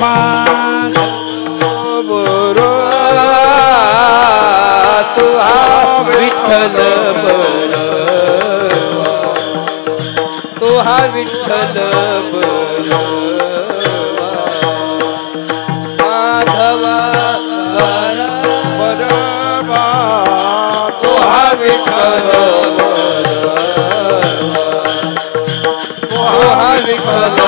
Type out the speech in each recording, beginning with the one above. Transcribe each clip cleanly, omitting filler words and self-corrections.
मान बरो तू हा विठ्ठल बरवा तू हा विठ्ठल बरवा माधवा बरवा तू हा विठ्ठल बरवा तू हा विठ्ठल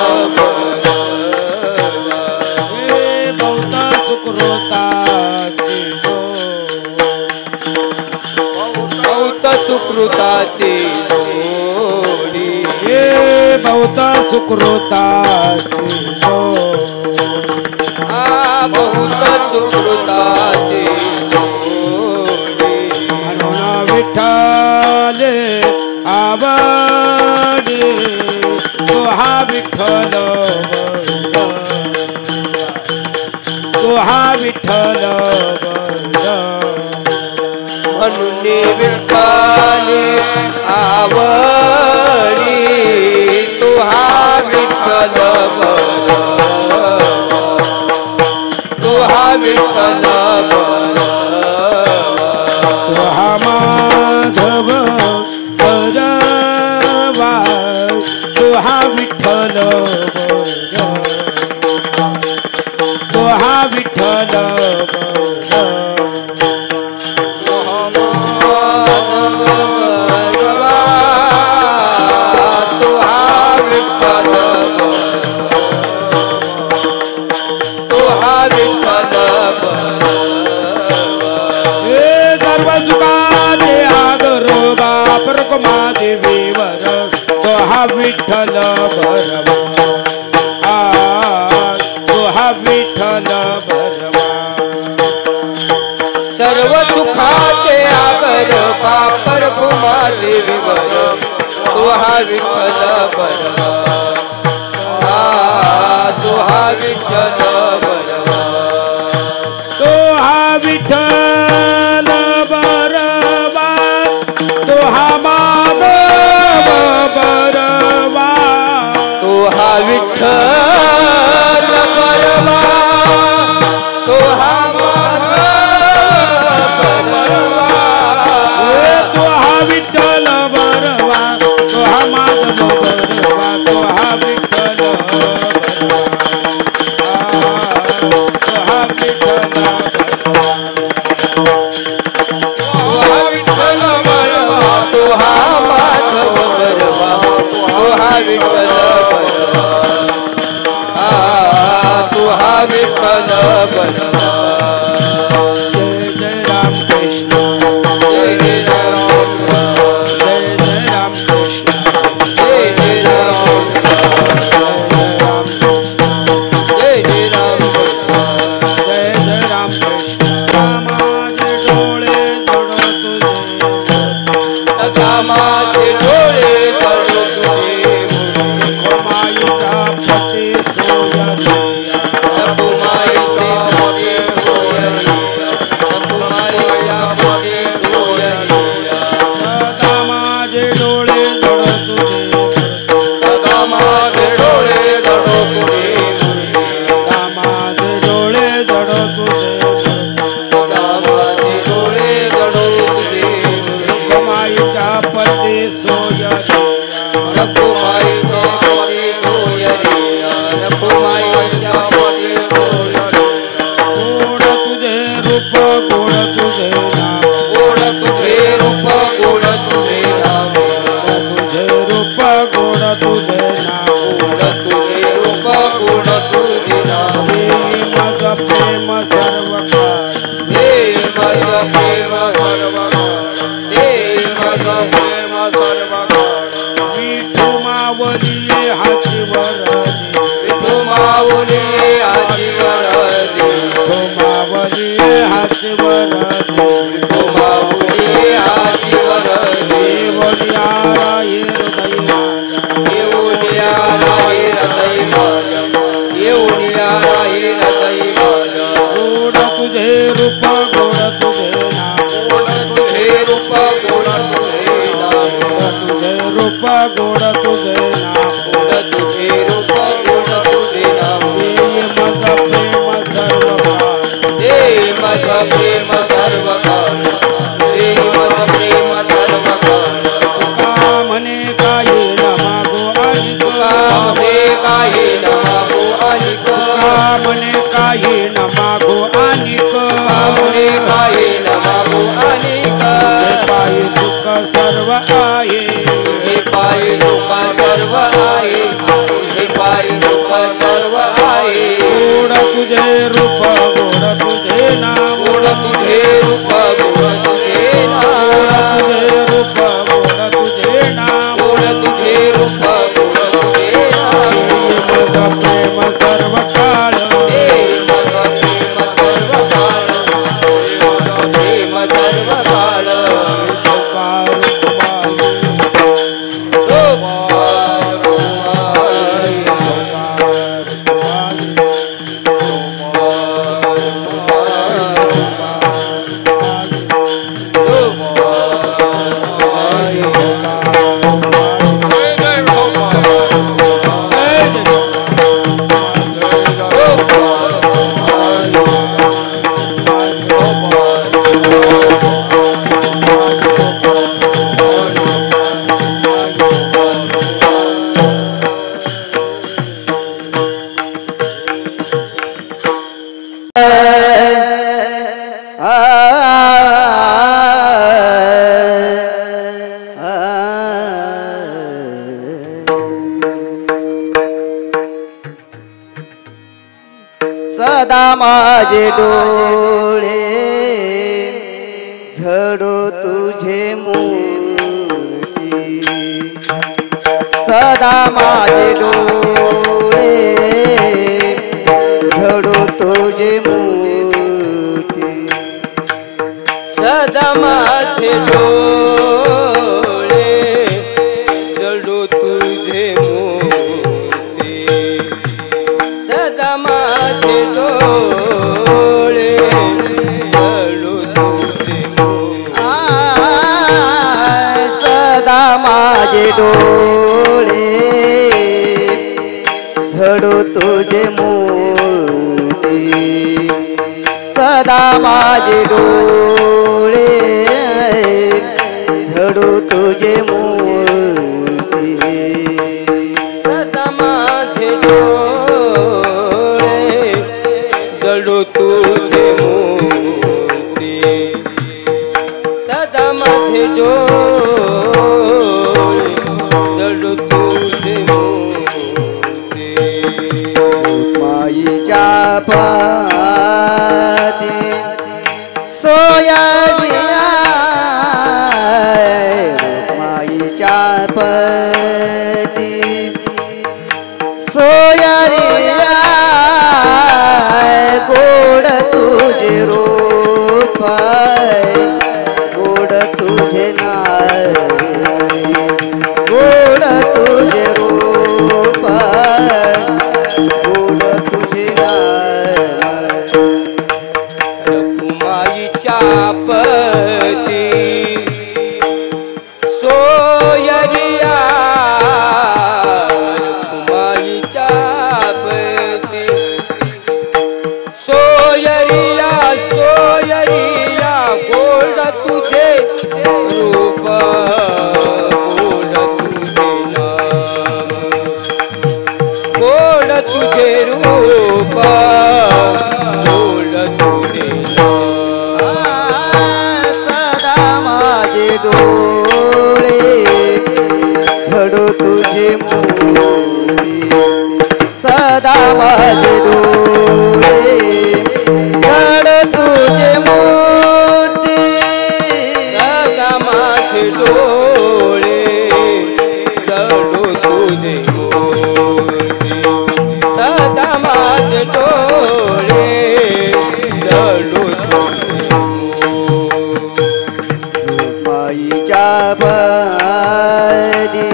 सुकृताची जोडी हे बहुत सुकृताची बहुत सुकृताची जोडी म्हणून विठ्ठल आवडे तो हा विठ्ठल तो हा विठ्ठल म्हणून विठ्ठल आवडी तू हा विठ्ठल बरवा तू हा विठ्ठल बरवा तो हा माधव बरवा तो हा विठ्ठल बरवा तो हा विठ्ठल विठ्ठल बरवा तो हा विठ्ठल बरवा सर्व सुखाचे आगर पापर कुमारी विवर तो हा विठ्ठल बरवा तो हा विठ्ठल बरवा तो हा विठ्ठल बरवा तो हा माधव बरवा तो हा विठ्ठल बरवा तो हा माधव बरवा तो हा विठ्ठल बरवा तो हा माधव बरवा तो हा विठ्ठल बरवा तो हा विठ्ठल बरवा तो हा माधव बरवा तो हा विठ्ठल बरवा तो हा विठ्ठल बरवा जय जय राम कृष्ण जय जय राम जय जय राम कृष्ण जय जय राम जय जय राम जय जय राम कृष्ण माझे डोळे जडो तुझे माझे डोळे जडो तुझे माईचा पती सोया सदा माझे डोळे झडो तुझे मूर्ती सदा माझे डोळे झडो तुझे मूर्ती सदा माझे डोळे जडो तुझे मोती सदा माझे डोळे जडो तुझे मोती सदा माझे डोळे झडो तुझे मोती सदा माझे डोळे झडो तुझे मूर्ती सदा माझे डोळे जडो तुझे मोती सदा माझे डोळे जडो तुझे मोती माईच्या पाती सोयारिया माईच्या पती सोयारिया गोड तुझे रूप गोड तुझे नारी गोड तुझे रूप गोड तुझे नारी रखुमाईच्या पती सोयरिया रखुमाईच्या पती सोयरिया सोयरिया गोड तुझे रूप गोड तुझे नाम गोड तुझे रूप गोड तुझे सदा माझे डोळे झडो तुझे मूर्ती सदा माझे डोळे झडो तुझे मूर्ती सदा माझे डोळे जडो तुझे मोती सदा माझे डोळे जडो तुझे मोती माईच्या पदी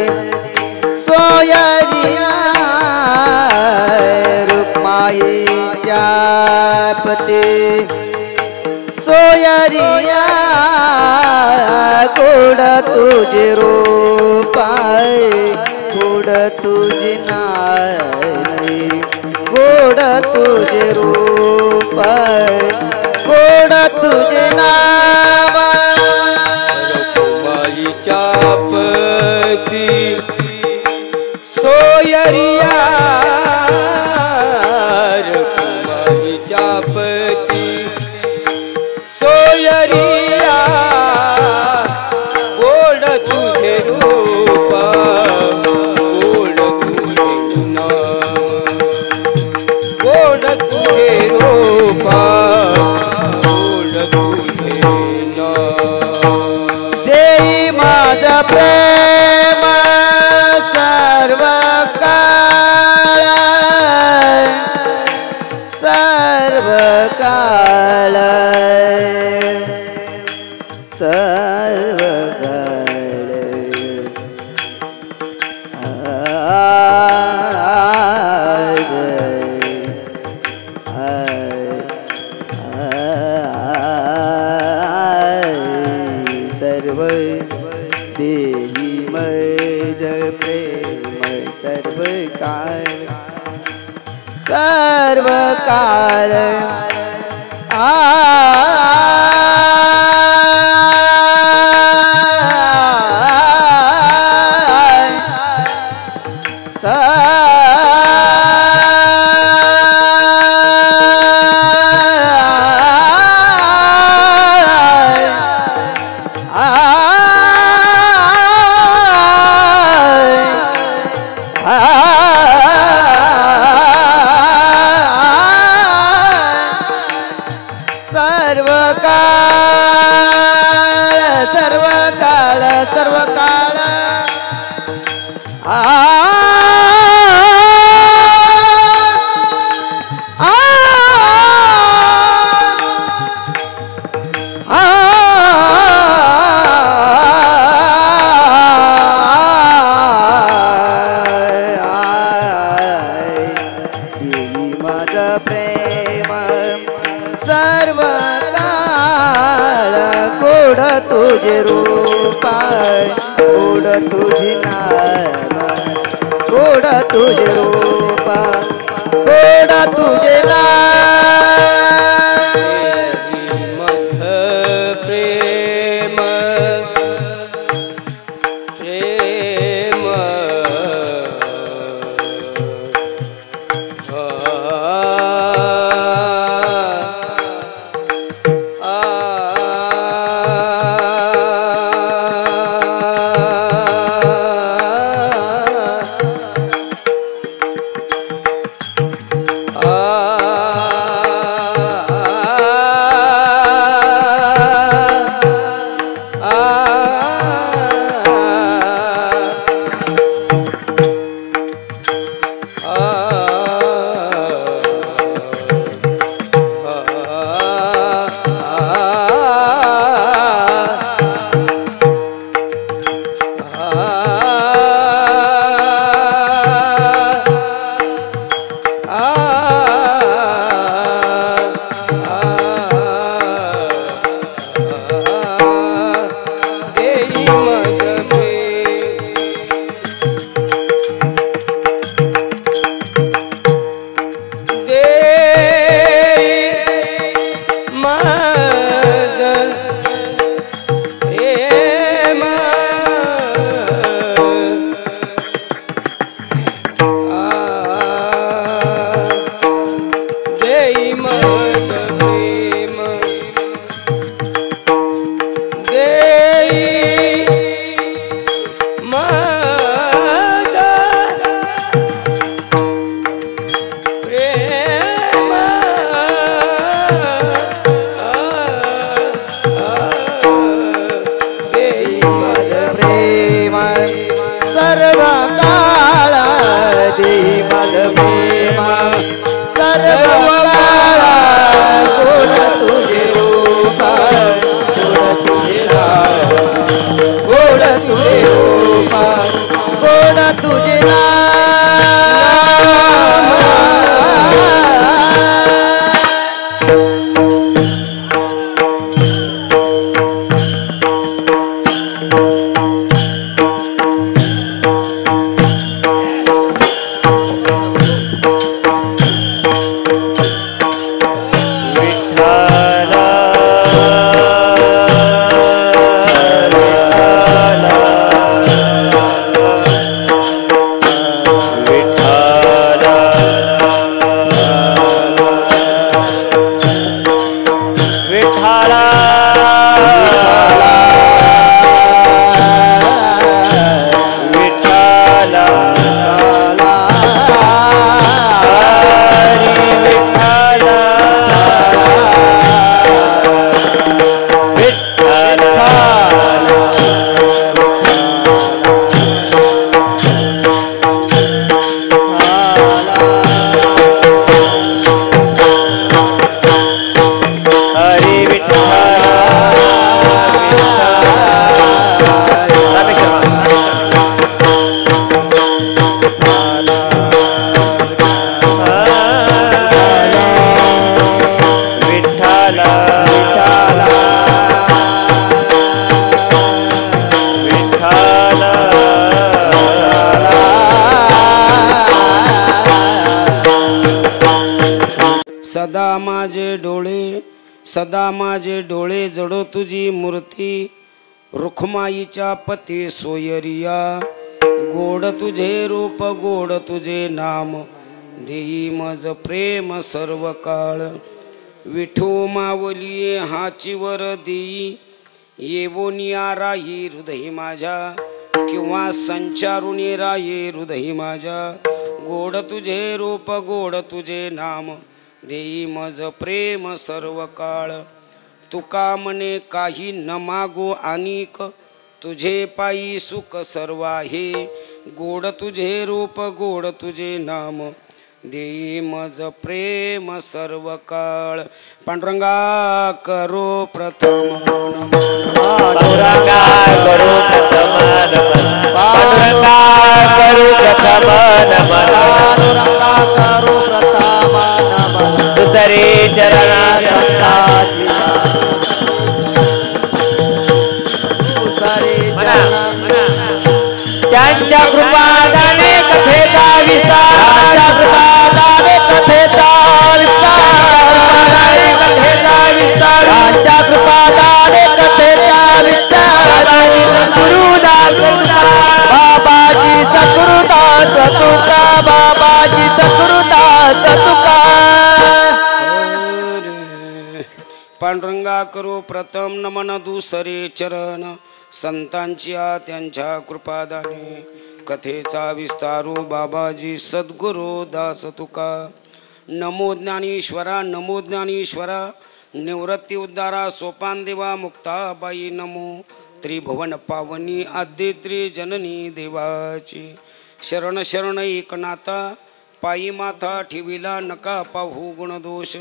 सोयरिया रुक्माईच्या पती सोयरिया गोड तुझे रूप गोड तुझे नारी गोड तुझे रूप गोड तुझे नाम रखुमाईच्या पती सोयरिया रखुमाईच्या पती सोयरिया गोड तुझे रूप गोड तुझे नाम गोड तुझे रूप गोड तुझे नाम देई माझा प्रेम सर्व काळ सर्व काळ सर्व काळ सर्व देही मज प्रेम सर्व काळ तुझे रूप गोड तुझे नाम गोड तुझे रूप गोड तुझे नाम मध प्रेम प्रेम सदा माझे डोळे जडो तुझी मूर्ती रुखमाईच्या पती सोयरिया गोड तुझे रूप गोड तुझे नाम देई मज प्रेम सर्व काळ विठू मावलिये हाचीवर देई येवोनिया राही हृदय माझ्या किंवा संचारून राये हृदय माझ्या गोड तुझे रूप गोड तुझे नाम देई मज प्रेम सर्व काळ तुका मने काही न मागो अनिक तुझे पायी सुख सर्व आहे गोड तुझे रूप गोड तुझे नाम देई मज प्रेम सर्व काळ पांडुरंगा करो प्रथम पांडुरंगा करो प्रथम पांडुरंगा करो प्रथम पांडुरंगा करो प्रथम दुसरे चरण पांडुरंगा करू प्रथम नमन दुसरे चरण संतांची त्यांच्या कृपादाने कथेचा विस्तारू बाबाजी सद्गुरू दास तुका नमो ज्ञानेश्वरा नमो ज्ञानेश्वरा निवृत्ती उद्धारा सोपान देवा मुक्ताबाई नमो त्रिभुवन पावनी आद्यत्री जननी देवाची शरण शरण एकनाथा पायी माथा ठेविला नका पाहू गुणदोष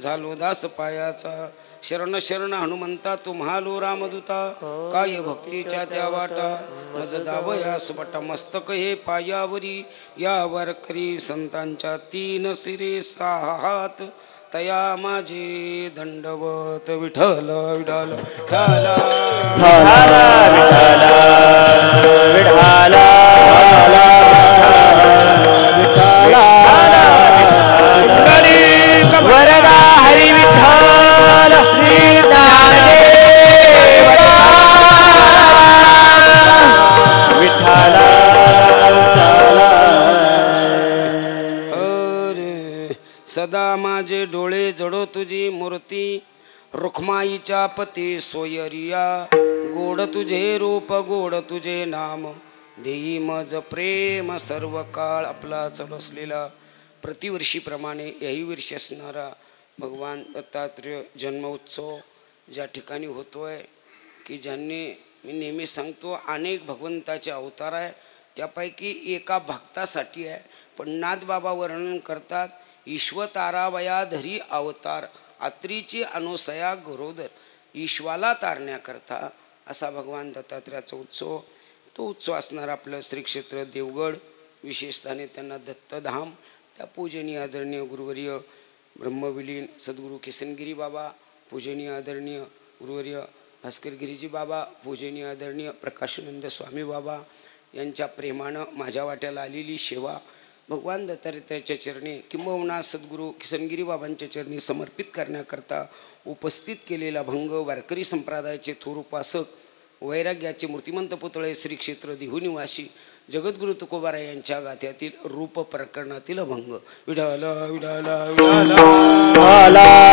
झालो दास पायाचा शरण शरण हनुमंता तुम्हालो रामदूता काय भक्तीच्या त्या वाटा मज दावया सुबटा मस्तक हे पायावरी यावर करी संतांच्या तीन सिरे सहा हात तया माझे दंडवत विठ्ठल विठ्ठल विठ्ठला वरदा हरी विठ्ठल श्री ज्ञानदेव विठ्ठल सदा माझे डोळे जडो तुझी मूर्ती रुखमाईच्या पती सोयरिया गोड तुझे रूप गोड तुझे नाम देई मज प्रेम सर्व काळ आपला चलसलेला प्रतिवर्षीप्रमाणे याही वर्षी असणारा भगवान दत्तात्रेय जन्मोत्सव ज्या ठिकाणी होतोय की ज्यांनी मी नेहमी सांगतो अनेक भगवंताचे अवतार आहे त्यापैकी एका भक्तासाठी आहे पण नाथबाबा वर्णन करतात ईश्वतारावया धरी अवतार आत्रीची अनुसया गरोदर ईश्वाला तारण्याकरता असा भगवान दत्तात्रेयाचा उत्सव तो उत्सव असणार आपलं श्री क्षेत्र देवगड विशेषताने त्यांना दत्तधाम त्या पूजनीय आदरणीय गुरुवर्य ब्रह्मविलीन सद्गुरू किसनगिरी बाबा पूजनीय आदरणीय गुरुवर्य भास्करगिरीजी बाबा पूजनीय आदरणीय प्रकाशानंद स्वामी बाबा यांच्या प्रेमानं माझ्या वाट्याला आलेली सेवा भगवान दत्तात्रेयाच्या चरणी किंबहुना सद्गुरू किसनगिरी बाबांच्या चरणी समर्पित करण्याकरता उपस्थित केलेला भंग वारकरी संप्रदायाचे थोर उपासक वैराग्याचे मूर्तिमंत पुतळे श्री क्षेत्र देहू निवासी जगद्गुरु तुकोबारा यांच्या गाथ्यातील रूप प्रकरणातील अभंग विठाला विठाला विठाला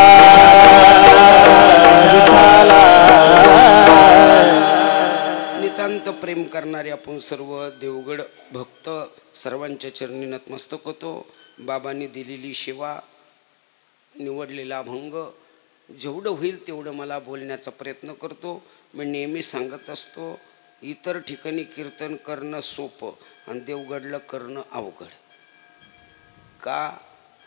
नितांत प्रेम करणारे आपण सर्व देवगड भक्त सर्वांच्या चरणी नतमस्तक होतो बाबांनी दिलेली सेवा निवडलेला अभंग जेवढं होईल तेवढं मला बोलण्याचा प्रयत्न करतो मी नेहमी सांगत असतो इतर ठिकाणी कीर्तन करणं सोपं आणि देवगडला करणं अवघड का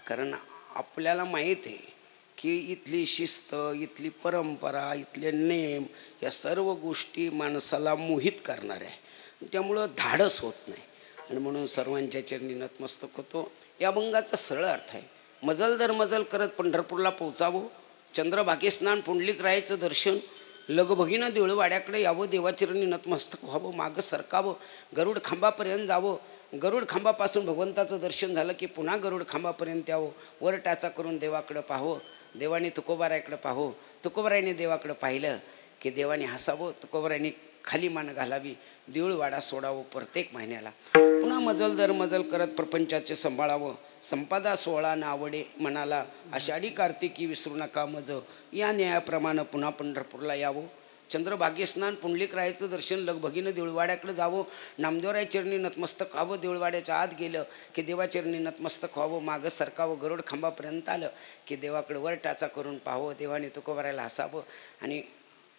कारण आपल्याला माहीत आहे की इथली शिस्त इथली परंपरा इथले नेम या सर्व गोष्टी माणसाला मोहित करणाऱ्या आहे त्यामुळं धाडस होत नाही आणि म्हणून सर्वांच्या चरणी नतमस्तक होतो या अभंगाचा सरळ अर्थ आहे मजल दर मजल करत पंढरपूरला पोहोचावं चंद्रभागे स्नान पुंडलिक रायाचं दर्शन लगबगीनं देऊळवाड्याकडे यावं देवाचरणी नतमस्तक व्हावं मागं सरकावं गरुड खांबापर्यंत जावं गरुड खांबापासून भगवंताचं दर्शन झालं की पुन्हा गरुड खांबापर्यंत यावं वर टाचा करून देवाकडं पाहावं देवाने तुकोबारायकडं पाहावं तुकोबारायने देवाकडं पाहिलं की देवाने हसावं तुकोबारायने खाली मान घालावी देऊळवाडा सोडावं प्रत्येक महिन्याला पुन्हा मजल दर मजल करत प्रपंचाचे सांभाळावं संपादा सोहळा नावडे मनाला आषाढी कार्तिकी विसरू नका मज या न्यायाप्रमाणे पुन्हा पंढरपूरला यावं चंद्रभागे स्नान पुंडलिक रायाचं दर्शन लगबगीनं देऊळवाड्याकडे जावं नामदेवराय चरणी नतमस्तक व्हावं देऊळवाड्याच्या आत गेलं की देवाचरणी नतमस्तक व्हावं मागं सरकावं गरुड खांबापर्यंत आलं की देवाकडे वर टाचा करून पाहावं देवाने तुकोबारायला हसावं आणि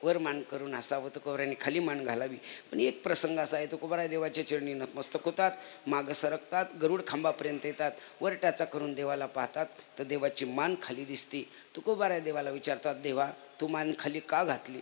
वर मान करून हसावं तुकोबारायने खाली मान घालावी पण एक प्रसंग असा आहे तुकोबाराय देवाच्या चरणी नतमस्तक होतात मागं सरकतात गरुड खांबापर्यंत येतात वर टाचा करून देवाला पाहतात तर देवाची मान खाली दिसते तुकोबाराय देवाला विचारतात देवा तू मान खाली का घातली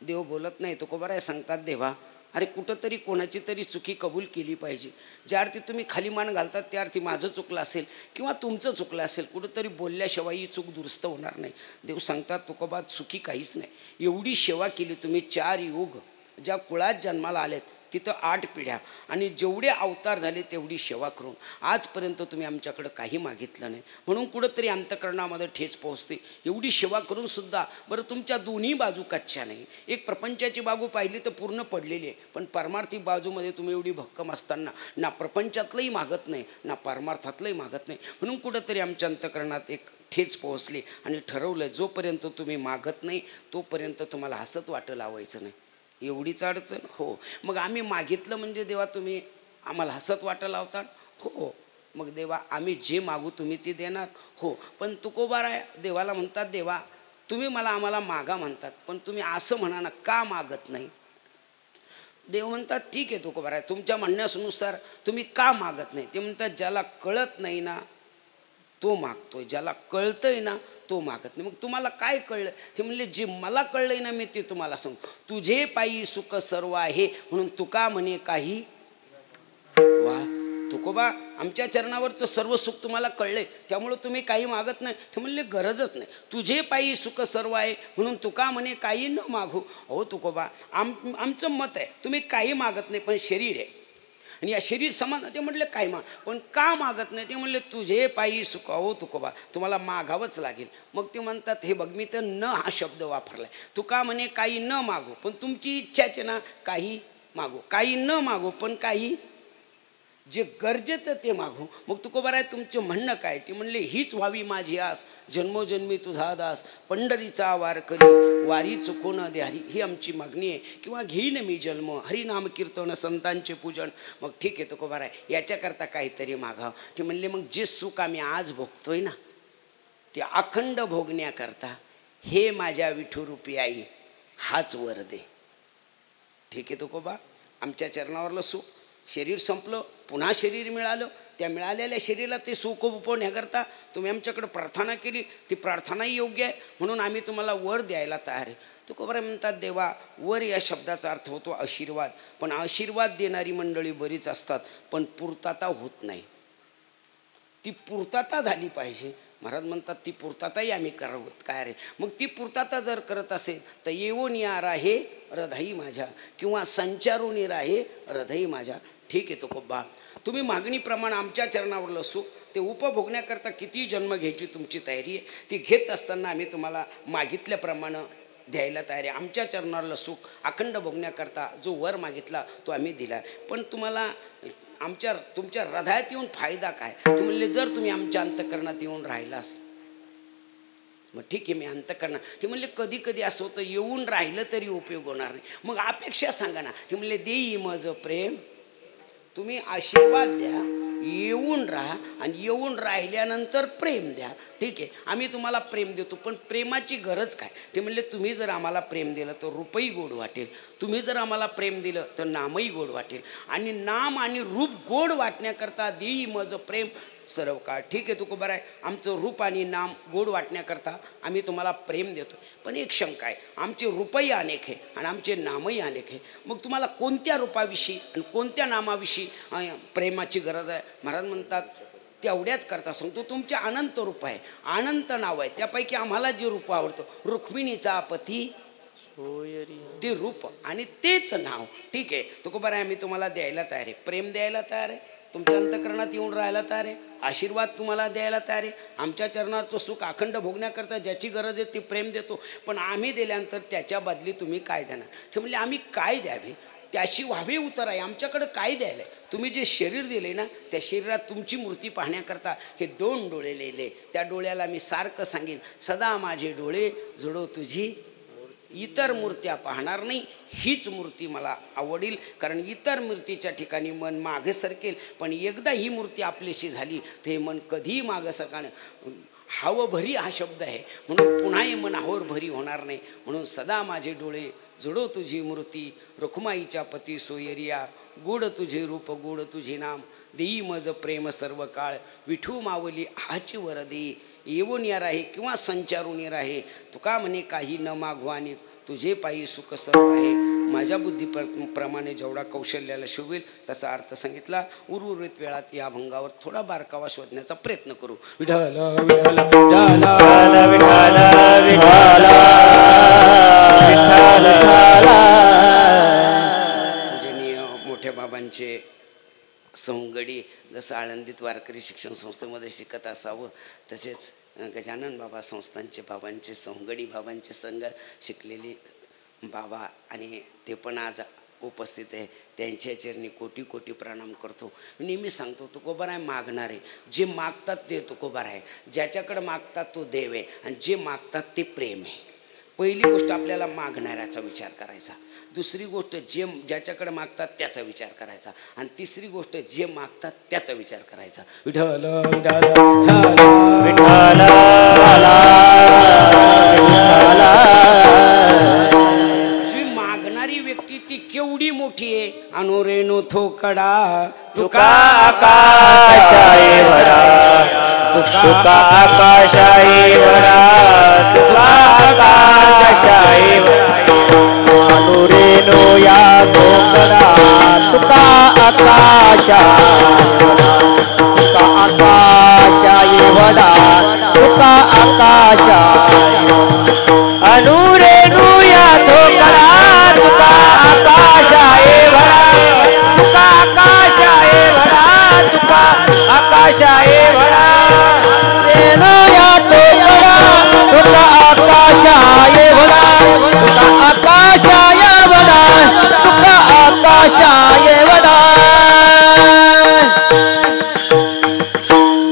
देव बोलत नाही तुकोबाराय सांगतात देवा अरे कुठंतरी कोणाची तरी चुकी कबूल केली पाहिजे ज्या अर्थी तुम्ही खाली मान घालतात त्या अर्थी माझं चुकलं असेल किंवा तुमचं चुकलं असेल कुठंतरी बोलल्याशिवाय ही चूक दुरुस्त होणार नाही देव सांगतात तुकोबा चुकी काहीच नाही एवढी सेवा केली तुम्ही 4 युग ज्या कुळात जन्माला आलेत तिथं 8 पिढ्या आणि जेवढे अवतार झाले तेवढी सेवा करून आजपर्यंत तुम्ही आमच्याकडं काही मागितलं नाही, म्हणून कुठंतरी अंतःकरणामध्ये ठेच पोहोचते. एवढी सेवा करून सुद्धा बरं तुमच्या दोन्ही बाजू कच्च्या नाही. एक प्रपंचाची बाजू पाहिली तर पूर्ण पडलेली आहे, पण परमार्थी बाजूमध्ये तुम्ही एवढी भक्कम असताना ना प्रपंचातलंही मागत नाही ना परमार्थातलंही मागत नाही, म्हणून कुठंतरी आमच्या अंतःकरणात एक ठेच पोहोचली आणि ठरवलं जोपर्यंत तुम्ही मागत नाही तोपर्यंत तुम्हाला हसत वाटं लावायचं नाही. एवढीच अडचण? हो. मग आम्ही मागितलं म्हणजे देवा तुम्ही आम्हाला हसत वाटं लावतात? हो. मग देवा आम्ही जे मागू तुम्ही ती देणार? हो. पण तुकोबा राय देवाला म्हणतात, देवा तुम्ही मला आम्हाला मागा म्हणतात, पण तुम्ही असं म्हणा ना का मागत नाही? देव म्हणतात ठीक आहे तुकोबा राय, तुमच्या म्हणण्यानुसार तुम्ही का मागत नाही? ते म्हणतात ज्याला कळत नाही ना तो मागतोय, ज्याला कळतंय ना तो मागत नाही. मग तुम्हाला काय कळलं? ते म्हणले जे मला कळलंय ना मी ते तुम्हाला सांगू. तुझे पायी सुख सर्व आहे म्हणून तुका म्हणे काही. वा तुकोबा, आमच्या चरणावरचं सर्व सुख तुम्हाला कळलंय त्यामुळे तुम्ही काही मागत नाही? ते म्हणले गरजच नाही. तुझे पायी सुख सर्व आहे म्हणून तुका म्हणे काही न मागू. हो तुकोबा, आमचं मत आहे तुम्ही काही मागत नाही, पण शरीर आहे आणि या शरीर समान. ते म्हटले काय माग, पण का मागत नाही? ते म्हणले तुझे पायी सुख. हो तुकोबा, तुम्हाला मागावंच लागेल. मग ते म्हणतात हे बघ मी तर न हा शब्द वापरलाय. तुका म्हणे काही न मागू, पण तुमची इच्छाच ना काही मागू. काही न मागू पण काही जे गरजेचं ते मागू. मग तुकोबा राय तुमचं म्हणणं काय? ते म्हणले हीच व्हावी माझी आस, जन्मोजन्मी तुझा दास, पंढरीचा वार करी, वारी चुकून दे हरी. ही आमची मागणी आहे. किंवा घेईन मी जन्म, हरिनाम कीर्तन, संतांचे पूजन. मग ठीक आहे तुकोबा राय, याच्याकरता काहीतरी मागाव. ते म्हणले मग जे सुख आम्ही आज भोगतोय ना ते अखंड भोगण्याकरता हे माझ्या विठुरूपी आई हाच वर दे. ठीक आहे तुकोबा, आमच्या चरणावरलं सुख, शरीर संपलं पुन्हा शरीर मिळालं, त्या मिळालेल्या शरीराला ते सुख उपभोगण्याकरता तुम्ही आमच्याकडे प्रार्थना केली, ती प्रार्थनाही योग्य आहे म्हणून आम्ही तुम्हाला वर द्यायला तयार आहे. तुकोबा म्हणतात देवा वर या शब्दाचा अर्थ होतो आशीर्वाद, पण आशीर्वाद देणारी मंडळी बरीच असतात पण पूर्तता होत नाही. ती पूर्तता झाली पाहिजे. महाराज म्हणतात ती पूर्तताही आम्ही करत काय रे. मग ती पूर्तता जर करत असेल तर येऊन या राहे हृदयी माझ्या, किंवा संचारून राहे हृदयी माझ्या. ठीक आहे तुकोबा, तुम्ही मागणीप्रमाणे आमच्या चरणावरलं सुख ते उपभोगण्याकरता किती जन्म घ्यायची तुमची तयारी आहे, ती घेत असताना आम्ही तुम्हाला मागितल्याप्रमाणे द्यायला तयार आहे. आमच्या चरणावरलं सुख अखंड भोगण्याकरता जो वर मागितला तो आम्ही दिला. पण तुम्हाला तुमच्या हृदयात येऊन फायदा काय? ते म्हणले जर तुम्ही आमच्या अंतःकरणात येऊन राहिलास मग ठीक आहे मी अंतःकरणात. ते म्हणले कधी कधी असं होतं येऊन राहिलं तरी उपयोग होणार नाही, मग अपेक्षा सांगा ना. ते म्हणले देई माझं प्रेम, तुम्ही आशीर्वाद द्या, येऊन राहा आणि येऊन राहिल्यानंतर प्रेम द्या. ठीक आहे आम्ही तुम्हाला प्रेम देतो, पण प्रेमाची गरज काय? ते म्हणले तुम्ही जर आम्हाला प्रेम दिलं तर रूपही गोड वाटेल, तुम्ही जर आम्हाला प्रेम दिलं तर नामही गोड वाटेल, आणि नाम आणि रूप गोड वाटण्याकरता देई माझं प्रेम सर्व काळ. ठीक आहे तुकोबा राय, आमचं रूप आणि नाम गोड वाटण्याकरता आम्ही तुम्हाला प्रेम देतो. पण एक शंका आहे, आमचे रूपही अनेक आहे आणि आमचे नामही अनेक आहे. मग तुम्हाला कोणत्या रूपाविषयी आणि कोणत्या नामाविषयी प्रेमाची गरज आहे? महाराज म्हणतात तेवढ्याच करता सांगतो तुमचे अनंत रूप आहे, अनंत नाव आहे, त्यापैकी आम्हाला जे रूप आवडतं रुक्मिणीचा पती ते रूप आणि तेच नाव. ठीक आहे तुकोबा राय, आम्ही तुम्हाला द्यायला तयार आहे, प्रेम द्यायला तयार आहे, तुमच्या अंतःकरणात येऊन राहायला तयार आहे, आशीर्वाद तुम्हाला द्यायला तयार आहे. आमच्या चरणाचं सुख अखंड भोगण्याकरता ज्याची गरज आहे ती प्रेम देतो, पण आम्ही दिल्यानंतर त्याच्या बदली तुम्ही काय देणार? ते म्हणले आम्ही काय द्यावे त्याशी व्हावे उतर आहे, आमच्याकडे काय द्यायला आहे? तुम्ही जे शरीर दिले ना त्या शरीरात तुमची मूर्ती पाहण्याकरता हे 2 डोळे लिहिले, त्या डोळ्याला मी सारखं सांगेन सदा माझे डोळे जुडो तुझी, इतर मूर्त्या पाहणार नाही, हीच मूर्ती मला आवडेल. कारण इतर मूर्तीच्या ठिकाणी मन मागे सरकेल, पण एकदा ही मूर्ती आपलीशी झाली तर हे मन कधीही मागे सरकाने. हावभरी हा शब्द आहे म्हणून पुन्हा हे मन हावर भरी होणार नाही. म्हणून सदा माझे डोळे जुडो तुझी मूर्ती, रुक्माईच्या पती सोयरिया, गोड तुझे रूप गोड तुझे नाम, देई मज प्रेम सर्व काळ, विठू मावली हाची वर देई, येऊन या राहे किंवा संचारून या राहे, तुका म्हणे काही न मागवाने, तुझे पायी सुख सर्व आहे. माझ्या बुद्धीप्रमाणे जेवढा कौशल्याला शोभेल तसा अर्थ सांगितला. उर्वरित वेळात या भंगावर थोडा बारकावा शोधण्याचा प्रयत्न करू. विठ्ठल विठ्ठल विठ्ठल विठ्ठल विठ्ठल बाबांचे सवंगडी जसं आळंदीत वारकरी शिक्षण संस्थेमध्ये शिकत असावं तसेच गजानन बाबा संस्थांचे बाबांचे सवंगडी बाबांचे संघ शिकलेली बाबा आणि ते पण आज उपस्थित आहे. त्यांच्या चरणी कोटी कोटी प्रणाम करतो. नेहमी सांगतो तुकोबार आहे मागणारे, जे मागतात ते तुकोबार आहे, ज्याच्याकडे मागतात तो देव आहे आणि जे मागतात ते प्रेम आहे. पहिली गोष्ट आपल्याला मागणाऱ्याचा विचार करायचा, दुसरी गोष्ट ज्याच्याकडे मागतात त्याचा विचार करायचा आणि तिसरी गोष्ट जे मागतात त्याचा विचार करायचा. विठ्ठल विठ्ठल जी मागणारी व्यक्ती ती केवढी मोठी आहे. अनुरेणू थोकडा तुका आकाशाई वरा, तुका आकाशाई वरा, तुका आकाशाई वरा. अनुरेणू या थोकडा तुका आकाशा, तुका आकाशाई वरा, तुका आकाशा. अनुरेणू या थोकडा तुका आकाशाई वरा, तुका आकाशाई वरा, तुका आकाशाई वरा. रेणू या थोकडा तुका आकाशाई वरा, तुका आकाशाई वरा, तुका आकाशाई वरा.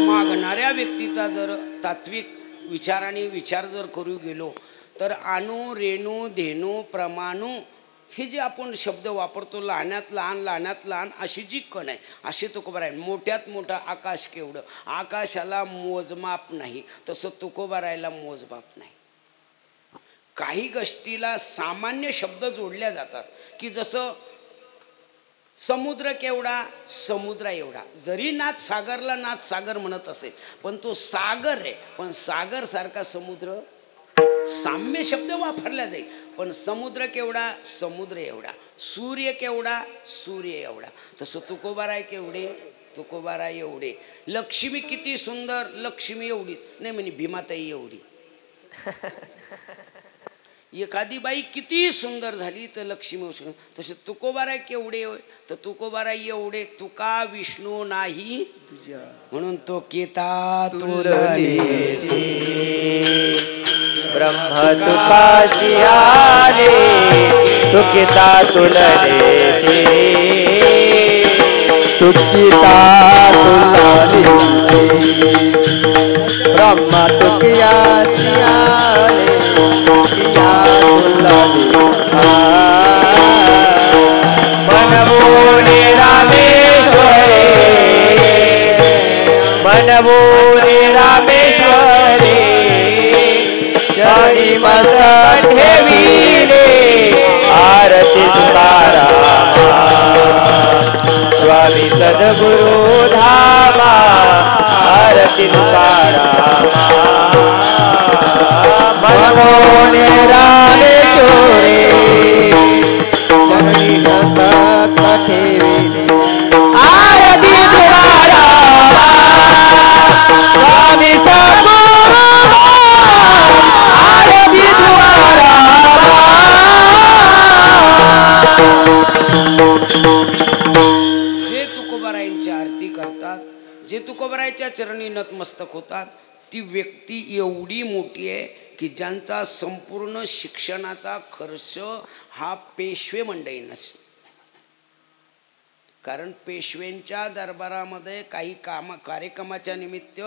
मागणाऱ्या व्यक्तीचा जर तात्विक विचाराने विचार जर करू गेलो तर अणु रेणू धेनू प्रमाणू हे जे आपण शब्द वापरतो, लहानात लहान लहानात लहान अशी जी कण आहे असे तुकोबार आहे. मोठ्यात मोठा आकाश केवढं, आकाशाला मोजमाप नाही तसं तुकोबारायला मोजमाप नाही. काही गोष्टीला सामान्य शब्द जोडल्या जातात की जसं समुद्र केवढा, समुद्र एवढा. जरी नाथ सागरला नाथ सागर म्हणत असेल पण तो सागर आहे, पण सागर सारखा समुद्र साम्य शब्द वापरला जाईल पण समुद्र केवढा, समुद्र एवढा. सूर्य केवढा, सूर्य एवढा. तसं तुकोबाराय केवढे, तुकोबाराय एवढे. लक्ष्मी किती सुंदर, लक्ष्मी एवढीच नाही म्हणे भीमाताई एवढी. एखादी बाई किती सुंदर झाली तर लक्ष्मी. तसे तुकोबाराय केवढे, तर तुकोबाराय एवढे. तुका विष्णू नाही म्हणून तो केता तुलनेसी. ब्रह्म तुकाशी आले, तुकिता तुलनेसी, तुकिता तुलनेसी. ब्रह्म तुकियासी आले, तुकिया तुलनेसी. मनमोने रामेश्वरे, मनमोने रामेश्वरे. जणी मत ठेविले आरती तुकारामा, स्वामी सद्गुरु धामा आरती तुकारामा. मनमोने रामेश्वरे, जणी मत ठेविले आरती तुकारामा, स्वामी सद्गुरु आरती तुकारामा. जे तुकोबारायांची आरती करतात, जे तुकोबारायांच्या चरणी नतमस्तक होतात ती व्यक्ती एवढी मोठी आहे की ज्यांचा संपूर्ण शिक्षणाचा खर्च हा पेशवे मंडळींना. कारण पेशव्यांच्या दरबारामध्ये काही कार्यक्रमाच्या निमित्त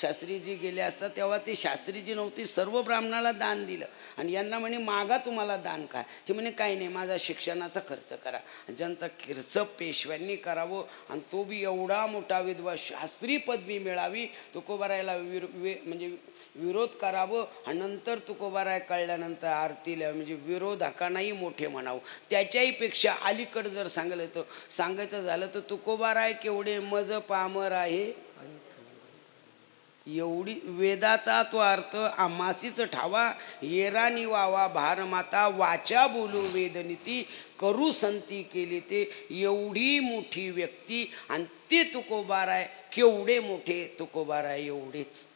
शास्त्रीजी गेले असतात तेव्हा ते शास्त्रीजी नव्हती, सर्व ब्राह्मणाला दान दिलं आणि यांना म्हणे मागा तुम्हाला दान काय. ते म्हणे काही नाही, माझा शिक्षणाचा खर्च करा. ज्यांचा खर्च पेशव्यांनी करावं आणि तो बी एवढा मोठा विद्वान, शास्त्री पदवी मिळावी, तुकोबारायला म्हणजे विरोध करावं आणि नंतर तुकोबाराय कळल्यानंतर आरतीला म्हणजे विरोधकांनाही मोठे म्हणावं. त्याच्याही पेक्षा अलीकडं जर सांगायचं झालं तर तुकोबाराय केवढे मज पामर आहे एवढी. वेदाचा तो अर्थ आमासीच ठावा, येरानी वावा भारमाता, वाचा बोलू वेदनीती, करू संती केली ते. एवढी मोठी व्यक्ती आणि ते तुकोबाराय केवढे मोठे, तुकोबाराय एवढेच,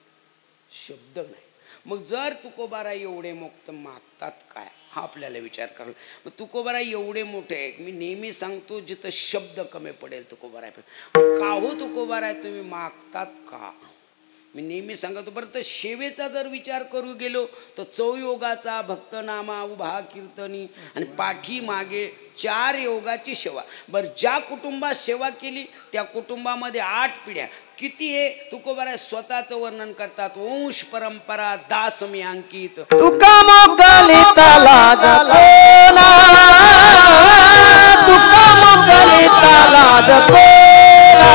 शब्द नाही. मग जर तुकोबाराय एवढे मुक्त मागतात काय, हा आपल्याला विचार करा. मग तुकोबाराय एवढे मोठे आहे. मी नेहमी सांगतो जिथं शब्द कमी पडेल तुकोबाराय. का हो तुकोबाराय तुम्ही मागतात का? मी नेहमी सांगतो. बरं तर सेवेचा जर विचार करू गेलो तर चौयोगाचा भक्तनामा उभा कीर्तनी आणि पाठी मागे 4 योगाची सेवा. बरं ज्या कुटुंबात सेवा केली त्या कुटुंबामध्ये 8 पिढ्या किती आहे तुकोबाराय स्वतःचं वर्णन करतात. वंश परंपरा दास मी अंकित. तुका मोकलिता लाज कोना, तुका मोकलिता लाज कोना,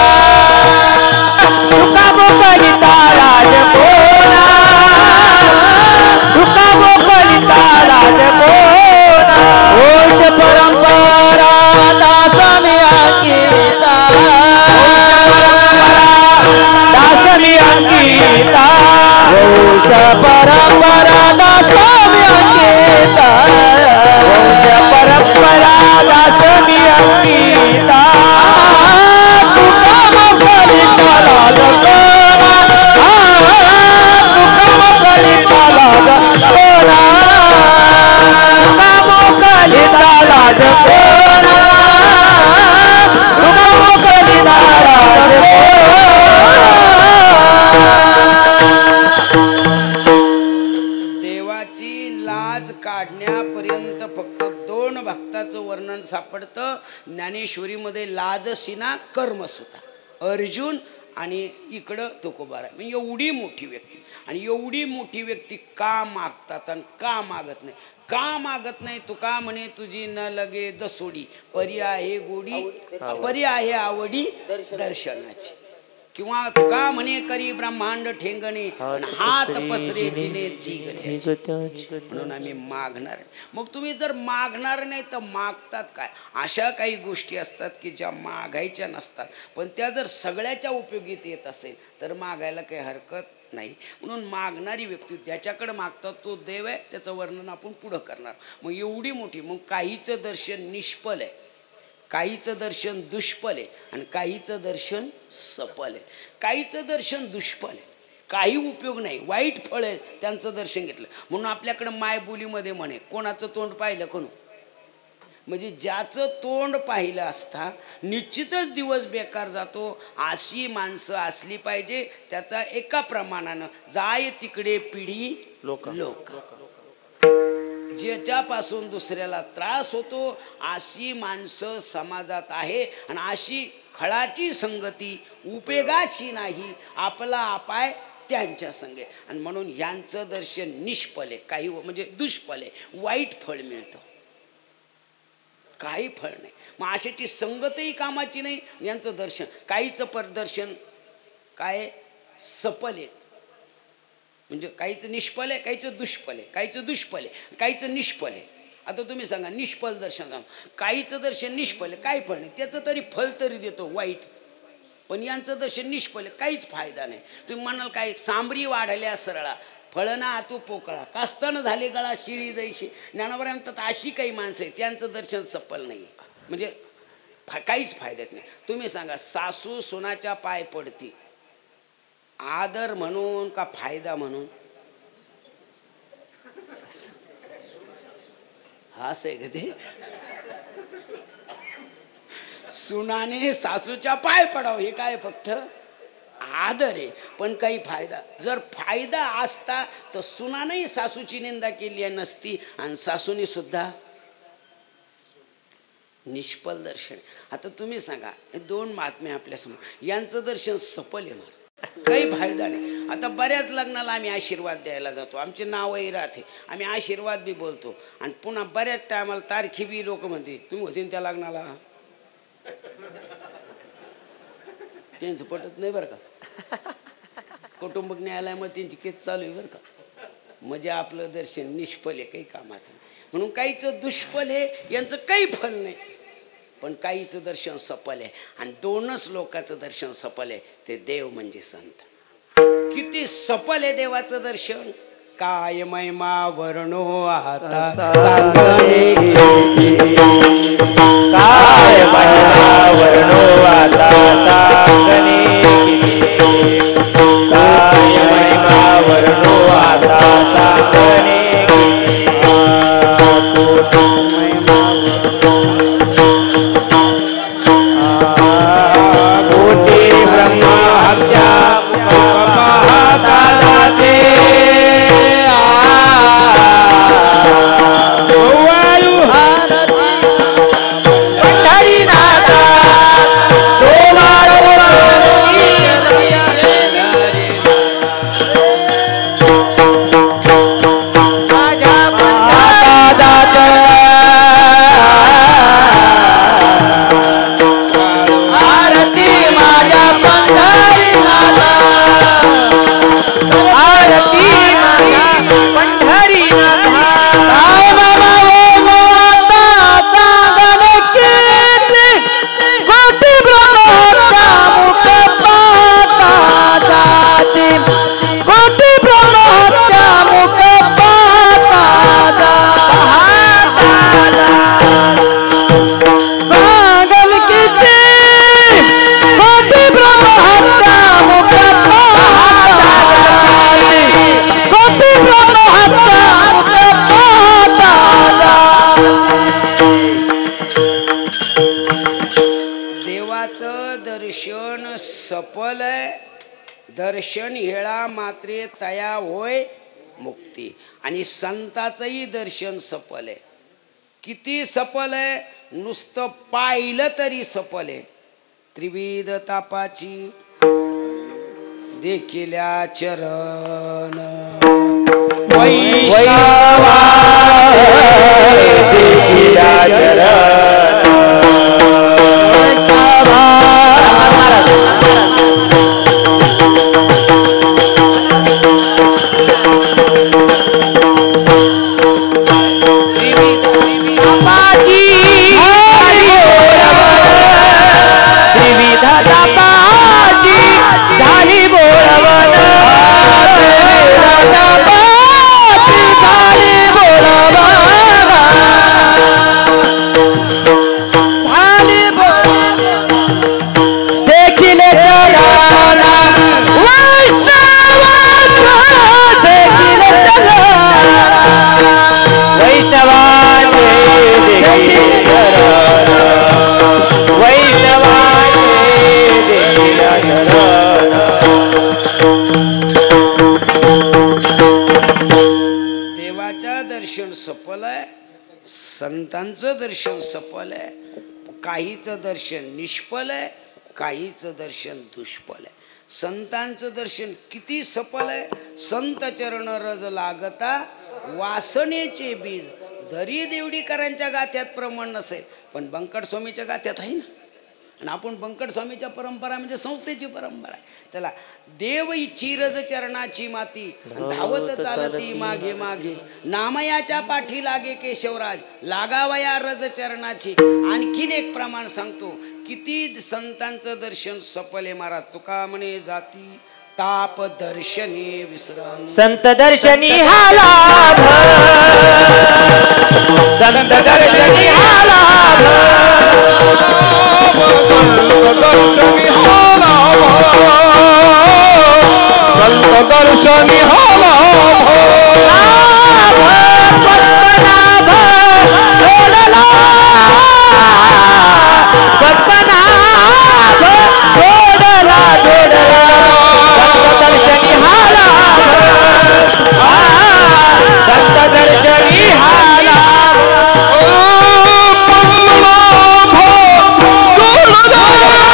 तुका मोकलिता लाज कोना, तुका मोकलिता लाज कोना. वंश परंपरा दास मी अंकिता, दास मी अंकिता. वंश परंपरा दास मी अंकिता, वंश परंपरा दास मी अंकिता. तुका मोकलिता लाज कोना, तुका मोकलिता लाज कोना, तुका मोकलिता लाज कोना, तुका मोकलिता लाज कोना. देवाची लाज काढण्यापर्यंत फक्त 2 भक्ताचं वर्णन सापडतं ज्ञानेश्वरीमध्ये. लाजसीना कर्मसुता अर्जुन आणि इकडं तुकोबाराय. म्हणजे एवढी मोठी व्यक्ती आणि एवढी मोठी व्यक्ती का मागतात आणि का मागत नाही? का मागत नाही? तुका म्हणे तुझी न लगे दसोडी, परी आहे गोडी, परी आहे आवडी दर्शनाची. किंवा तुका म्हणे करी ब्रह्मांड ठेंगणे हात पसरे जिने दिगते. म्हणून आम्ही मागणार. मग तुम्ही जर मागणार नाही तर मागतात काय? अशा काही गोष्टी असतात की ज्या मागायच्या नसतात पण त्या जर सगळ्याच्या उपयोगीत येत असेल तर मागायला काही हरकत नाही. म्हणून मागणारी व्यक्ती ज्याच्याकडे मागतात तो देव आहे. त्याचं वर्णन आपण पुढं करणार. मग एवढी मोठी. मग काहीचं दर्शन निष्फल आहे, काहीचं दर्शन दुष्फल आहे आणि काहीचं दर्शन सफल आहे. काहीचं दर्शन दुष्फल आहे, काही उपयोग नाही, वाईट फळ आहे, त्यांचं दर्शन घेतलं. म्हणून आपल्याकडे मायबोलीमध्ये म्हणे कोणाचं तोंड पाहिलं कोण, म्हणजे ज्याचं तोंड पाहिलं असता निश्चितच दिवस बेकार जातो. अशी माणसं असली पाहिजे. त्याचा एका प्रमाणानं जाय तिकडे पिढी लोक ज्याच्यापासून दुसऱ्याला त्रास होतो अशी माणसं समाजात आहे. आणि अशी खळाची संगती उपयोगाची नाही, आपला अपाय त्यांच्या संगे. आणि म्हणून ह्यांचं दर्शन निष्फल आहे, काही म्हणजे दुष्फल आहे, वाईट फळ मिळतं, काही फळ नाही. मग अशाची संगतही कामाची नाही. यांचं दर्शन काहीचं परदर्शन काय सफल आहे, म्हणजे काहीचं निष्फल आहे, काहीचं दुष्फल आहे, काहीचं दुष्फल आहे, काहीचं निष्फल आहे. आता तुम्ही सांगा निष्फल दर्शन सांगा. काहीचं दर्शन निष्फल आहे, काही फळ नाही, त्याचं तरी फल तरी देतो वाईट. पण यांचं दर्शन निष्फल आहे, काहीच फायदा नाही. तुम्ही म्हणाल काय सांबरी वाढल्या सरळा फळना आतू पोकळा कास्तान झाले गळा शिळी जैशी. ज्ञानोबा म्हणतात अशी काही माणसं आहेत त्यांचं दर्शन सफल नाही, म्हणजे काहीच फायद्याच नाही. तुम्ही सांगा सासू सोनाच्या पाय पडती आदर म्हणून का फायदा म्हणून? हास आहे का ते? सुनाने सासूच्या पाय पडाव हे काय फक्त आदर आहे, पण काही फायदा. जर फायदा असता तर सुनानेही सासूची निंदा केली नसती आणि सासूने सुद्धा निष्फल दर्शन. आता तुम्ही सांगा हे 2 महात्मे आपल्यासमोर, यांचं दर्शन सफल आहे, काही फायदा नाही. आता बऱ्याच लग्नाला आम्ही आशीर्वाद द्यायला जातो, आमचे नावही राहते, आम्ही आशीर्वाद बी बोलतो आणि पुन्हा बऱ्याच टायमाला तारखी बी लोक म्हणते तुम्ही होते त्या लग्नाला. त्यांचं पटत नाही बरं का. कुटुंबक न्यायालयामध्ये त्यांची केस चालू आहे बरं का. म्हणजे आपलं दर्शन निष्फल आहे, काही कामाचं. म्हणून काहीचं दुष्फल आहे, यांचं काही फल नाही, पण काहीचं दर्शन सफल आहे. आणि 2च लोकांचं दर्शन सफल आहे, ते देव म्हणजे संत. किती सफल आहे देवाचं दर्शन. काय महिमा वर्णो आता सांगणे, काय महिमा वर्णो आता सांगणे, काय महिमा वर्णो आता सांगणे. दर्शन हेळा मात्रे तया होय मुक्ती. आणि संताचंही दर्शन सफल आहे. किती सफल आहे? नुसतं पाहिलं तरी सफल आहे. त्रिविध तापाची देखिल्या चरण वैष्णवा देखिल्या सफल आहे, संतांचं दर्शन सफल आहे. काहीचं दर्शन निष्फल आहे, काहीचं दर्शन दुष्फल आहे. संतांचं दर्शन किती सफल आहे? संत चरण रज लागता वासनेचे बीज. जरी देवडीकरांच्या गाथ्यात प्रमाण नसेल पण बंकट स्वामीच्या गाथ्यात आहे ना. आणि आपण बंकट स्वामीच्या परंपरा म्हणजे संस्थेची परंपरा आहे. चला, देव इच्छी रज चरणाची माती धावत चालती मागे मागे. नामयाच्या पाठी लागे केशवराज लागावया रज चरणाची. आणखीन एक प्रमाण सांगतो, किती संतांचं दर्शन सफल आहे महाराज. तुका म्हणे जाती ताप दर्शनी विश्राम. संत दर्शनी हा लाभ, संत दर्शनी हा लाभ, संत दर्शनी हा लाभ, पद्मनाभ जोडला, पद्मनाभ जोडला जोडला. संत दर्शनी हा लाभ, संत दर्शनी हा लाभ, पद्मनाभ जोडला,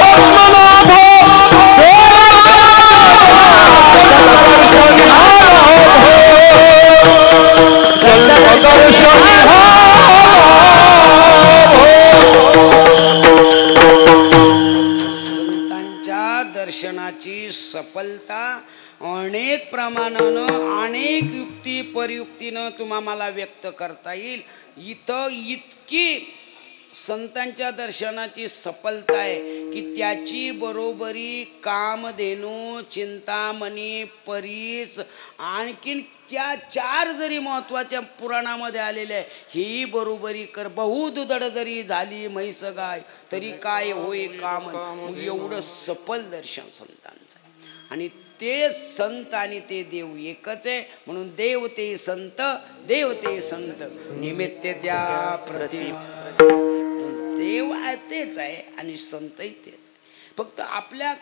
पद्मनाभ संतांच्या दर्शनाची सफलता अनेक प्रमाणानं अनेक युक्ती परयुक्तीनं तुम्हा मला व्यक्त करता येईल. इथं इतकी संतांच्या दर्शनाची सफलता आहे की त्याची बरोबरी कामधेनू, चिंतामणी, परीस, आणखीन त्या 4 जरी महत्वाच्या पुराणामध्ये आलेल्या आहे, ही बरोबरी कर. बहुदुधड जरी झाली म्हैस गाय तरी काय होय काम. एवढं सफल दर्शन संतांचं आहे. आणि ते संत आणि ते देव एकच आहे. म्हणून देव ते संत, देव ते संत, निमित्त त्या प्रतिमा. देव तेच आहे आणि संतही तेच आहे. फक्त आपल्या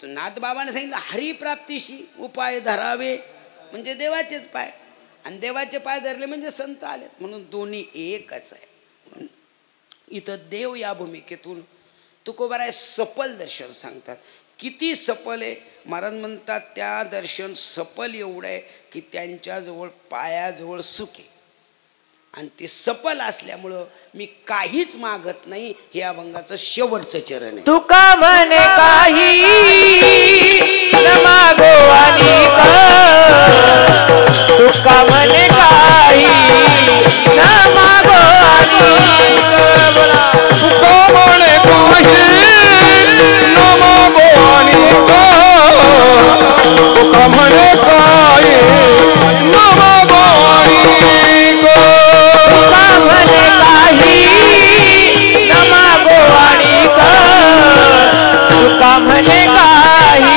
नाथबाबाने सांगितलं हरिप्राप्तीशी उपाय धरावे, म्हणजे देवाचेच पाय, आणि देवाचे पाय धरले म्हणजे संत आले. म्हणून दोन्ही एकच आहे. इथं देव या भूमिकेतून तुकोबाराय सफल दर्शन सांगतात. किती सफल आहे महाराज म्हणतात. त्या दर्शन सफल एवढं आहे की त्यांच्याजवळ पायाजवळ सुख आहे. आणि ते सफल असल्यामुळं मी काहीच मागत नाही. हे अभंगाचं शेवटचं चरण आहे. तुका म्हणे काही न मागो अनिक, तुका म्हणे काही न मागो अनिक, तुका म्हणे काही न मागो अनिक, तुका म्हणे काही न मागो अनिक, तुका म्हणे काही न मागो अनिक, तुका म्हणे काही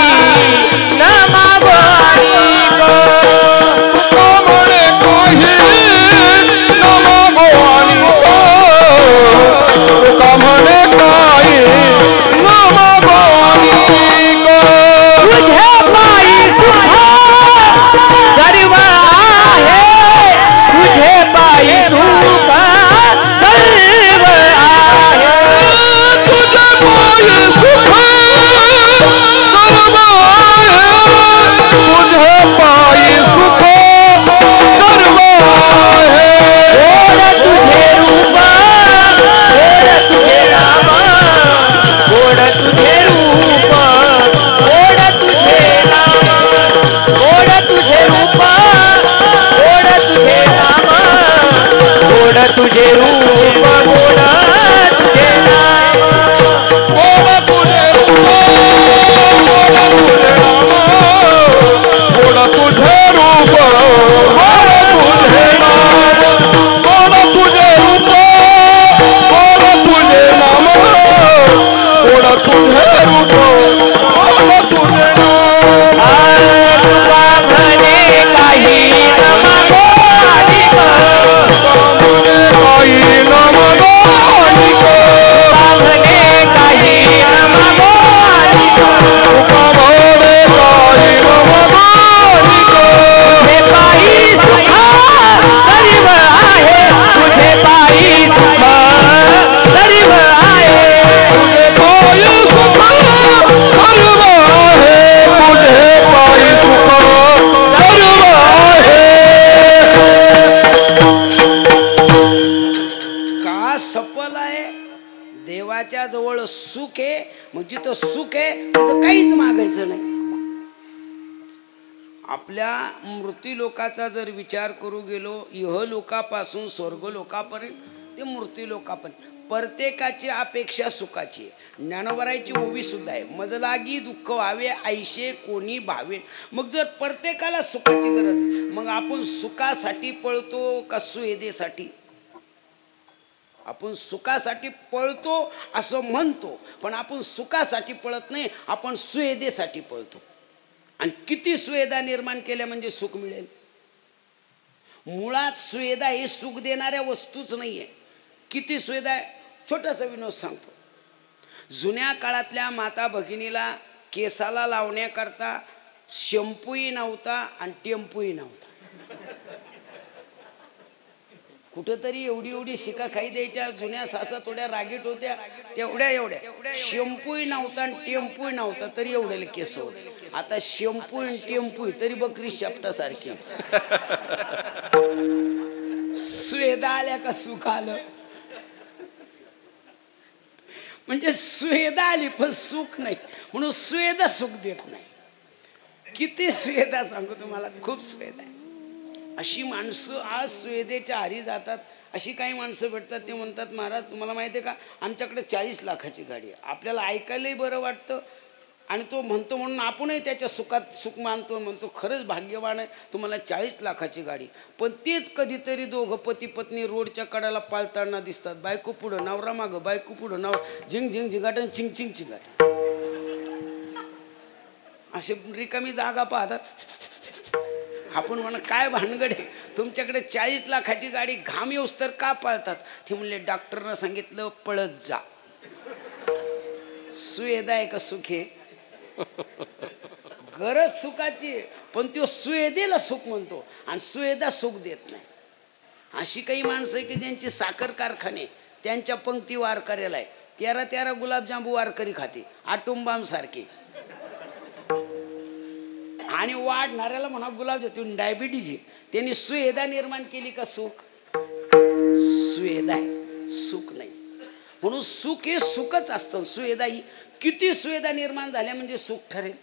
मग जिथं सुख आहे तिथं काहीच मागायचं नाही. आपल्या मृत्यूलोकाचा जर विचार करू गेलो, इहलोकापासून स्वर्गलोकापर्यंत ते मृत्यूलोकापर्यंत प्रत्येकाची अपेक्षा सुखाची. ज्ञानोबरायची ओवी सुद्धा आहे, मज लागी दुःख व्हावे ऐशे कोणी भावे. मग जर प्रत्येकाला सुखाची गरज, मग आपण सुखासाठी पळतो का सुवेदेसाठी? आपण सुखासाठी पळतो असं म्हणतो, पण आपण सुखासाठी पळत नाही, आपण सुवेदेसाठी पळतो. आणि किती सुवेदा निर्माण केल्या म्हणजे सुख मिळेल? मुळात सुवेदा ही सुख देणाऱ्या वस्तूच नाहीये. किती सुवेदा आहे? छोटासा विनोद सांगतो. जुन्या काळातल्या माता भगिनीला केसाला लावण्याकरता शॅम्पूही नव्हता आणि टेम्पूही नव्हता. कुठंतरी एवढी शिका खाई द्यायच्या. जुन्या सासा थोड्या रागीट होत्या, तेवढ्या शॅम्पूही नव्हता आणि टेम्पूही नव्हता, तरी एवढे केस होते. आता शॅम्पू आणि टेम्पू तरी बकरी शापटासारखी. सुवेदा आल्या का सुख आलं? म्हणजे सुवेदा आली पण सुख नाही, म्हणून सुवेदा सुख देत नाही. किती सुवेदा सांगू तुम्हाला, खूप सुवेदा आहे. अशी माणसं आज सुवेदेच्या आरी जातात. अशी काही माणसं भेटतात, ते म्हणतात महाराज तुम्हाला माहिती आहे का, आमच्याकडे 40 लाखाची गाडी आहे. आपल्याला ऐकायलाही बरं वाटतं आणि तो म्हणतो म्हणून आपणही त्याच्या सुखात सुख मानतो, म्हणतो खरंच भाग्यवान आहे तुम्हाला 40 लाखाची गाडी. पण तेच कधीतरी दोघं पती पत्नी रोडच्या कडाला पाळताना दिसतात. बायको पुढं नवरा मागं, बायको पुढं नवरा, झिंग झिंग झिगाटन चिंग चिंग चिंगाट. असे रिकामी जागा पाहतात. आपण म्हणा काय भानगड आहे तुमच्याकडे 40 लाखाची गाडी, घाम येऊस तर का पाळतात? ते म्हणले डॉक्टरनं सांगितलं पळत जा. सुवेदा आहे का सुख आहे? गरज सुखाची, पण तो सुवेदेला सुख म्हणतो आणि सुवेदा सुख देत नाही. अशी काही माणसं आहे की ज्यांची साखर कारखाने, त्यांच्या पंक्ती वारकऱ्याला आहे 13 गुलाबजांबू वारकरी खाते, आटुंबाम सारखी. आणि वाढणाऱ्याला म्हणा गुलाबजाम, डायबिटीज. त्यांनी सुवेदा निर्माण केली का सुख? सुवेदा आहे, सुख नाही. म्हणून सुख हे सुखच असतं. सुवेदा ही किती सुवेदा निर्माण झाल्या म्हणजे सुख ठरेल.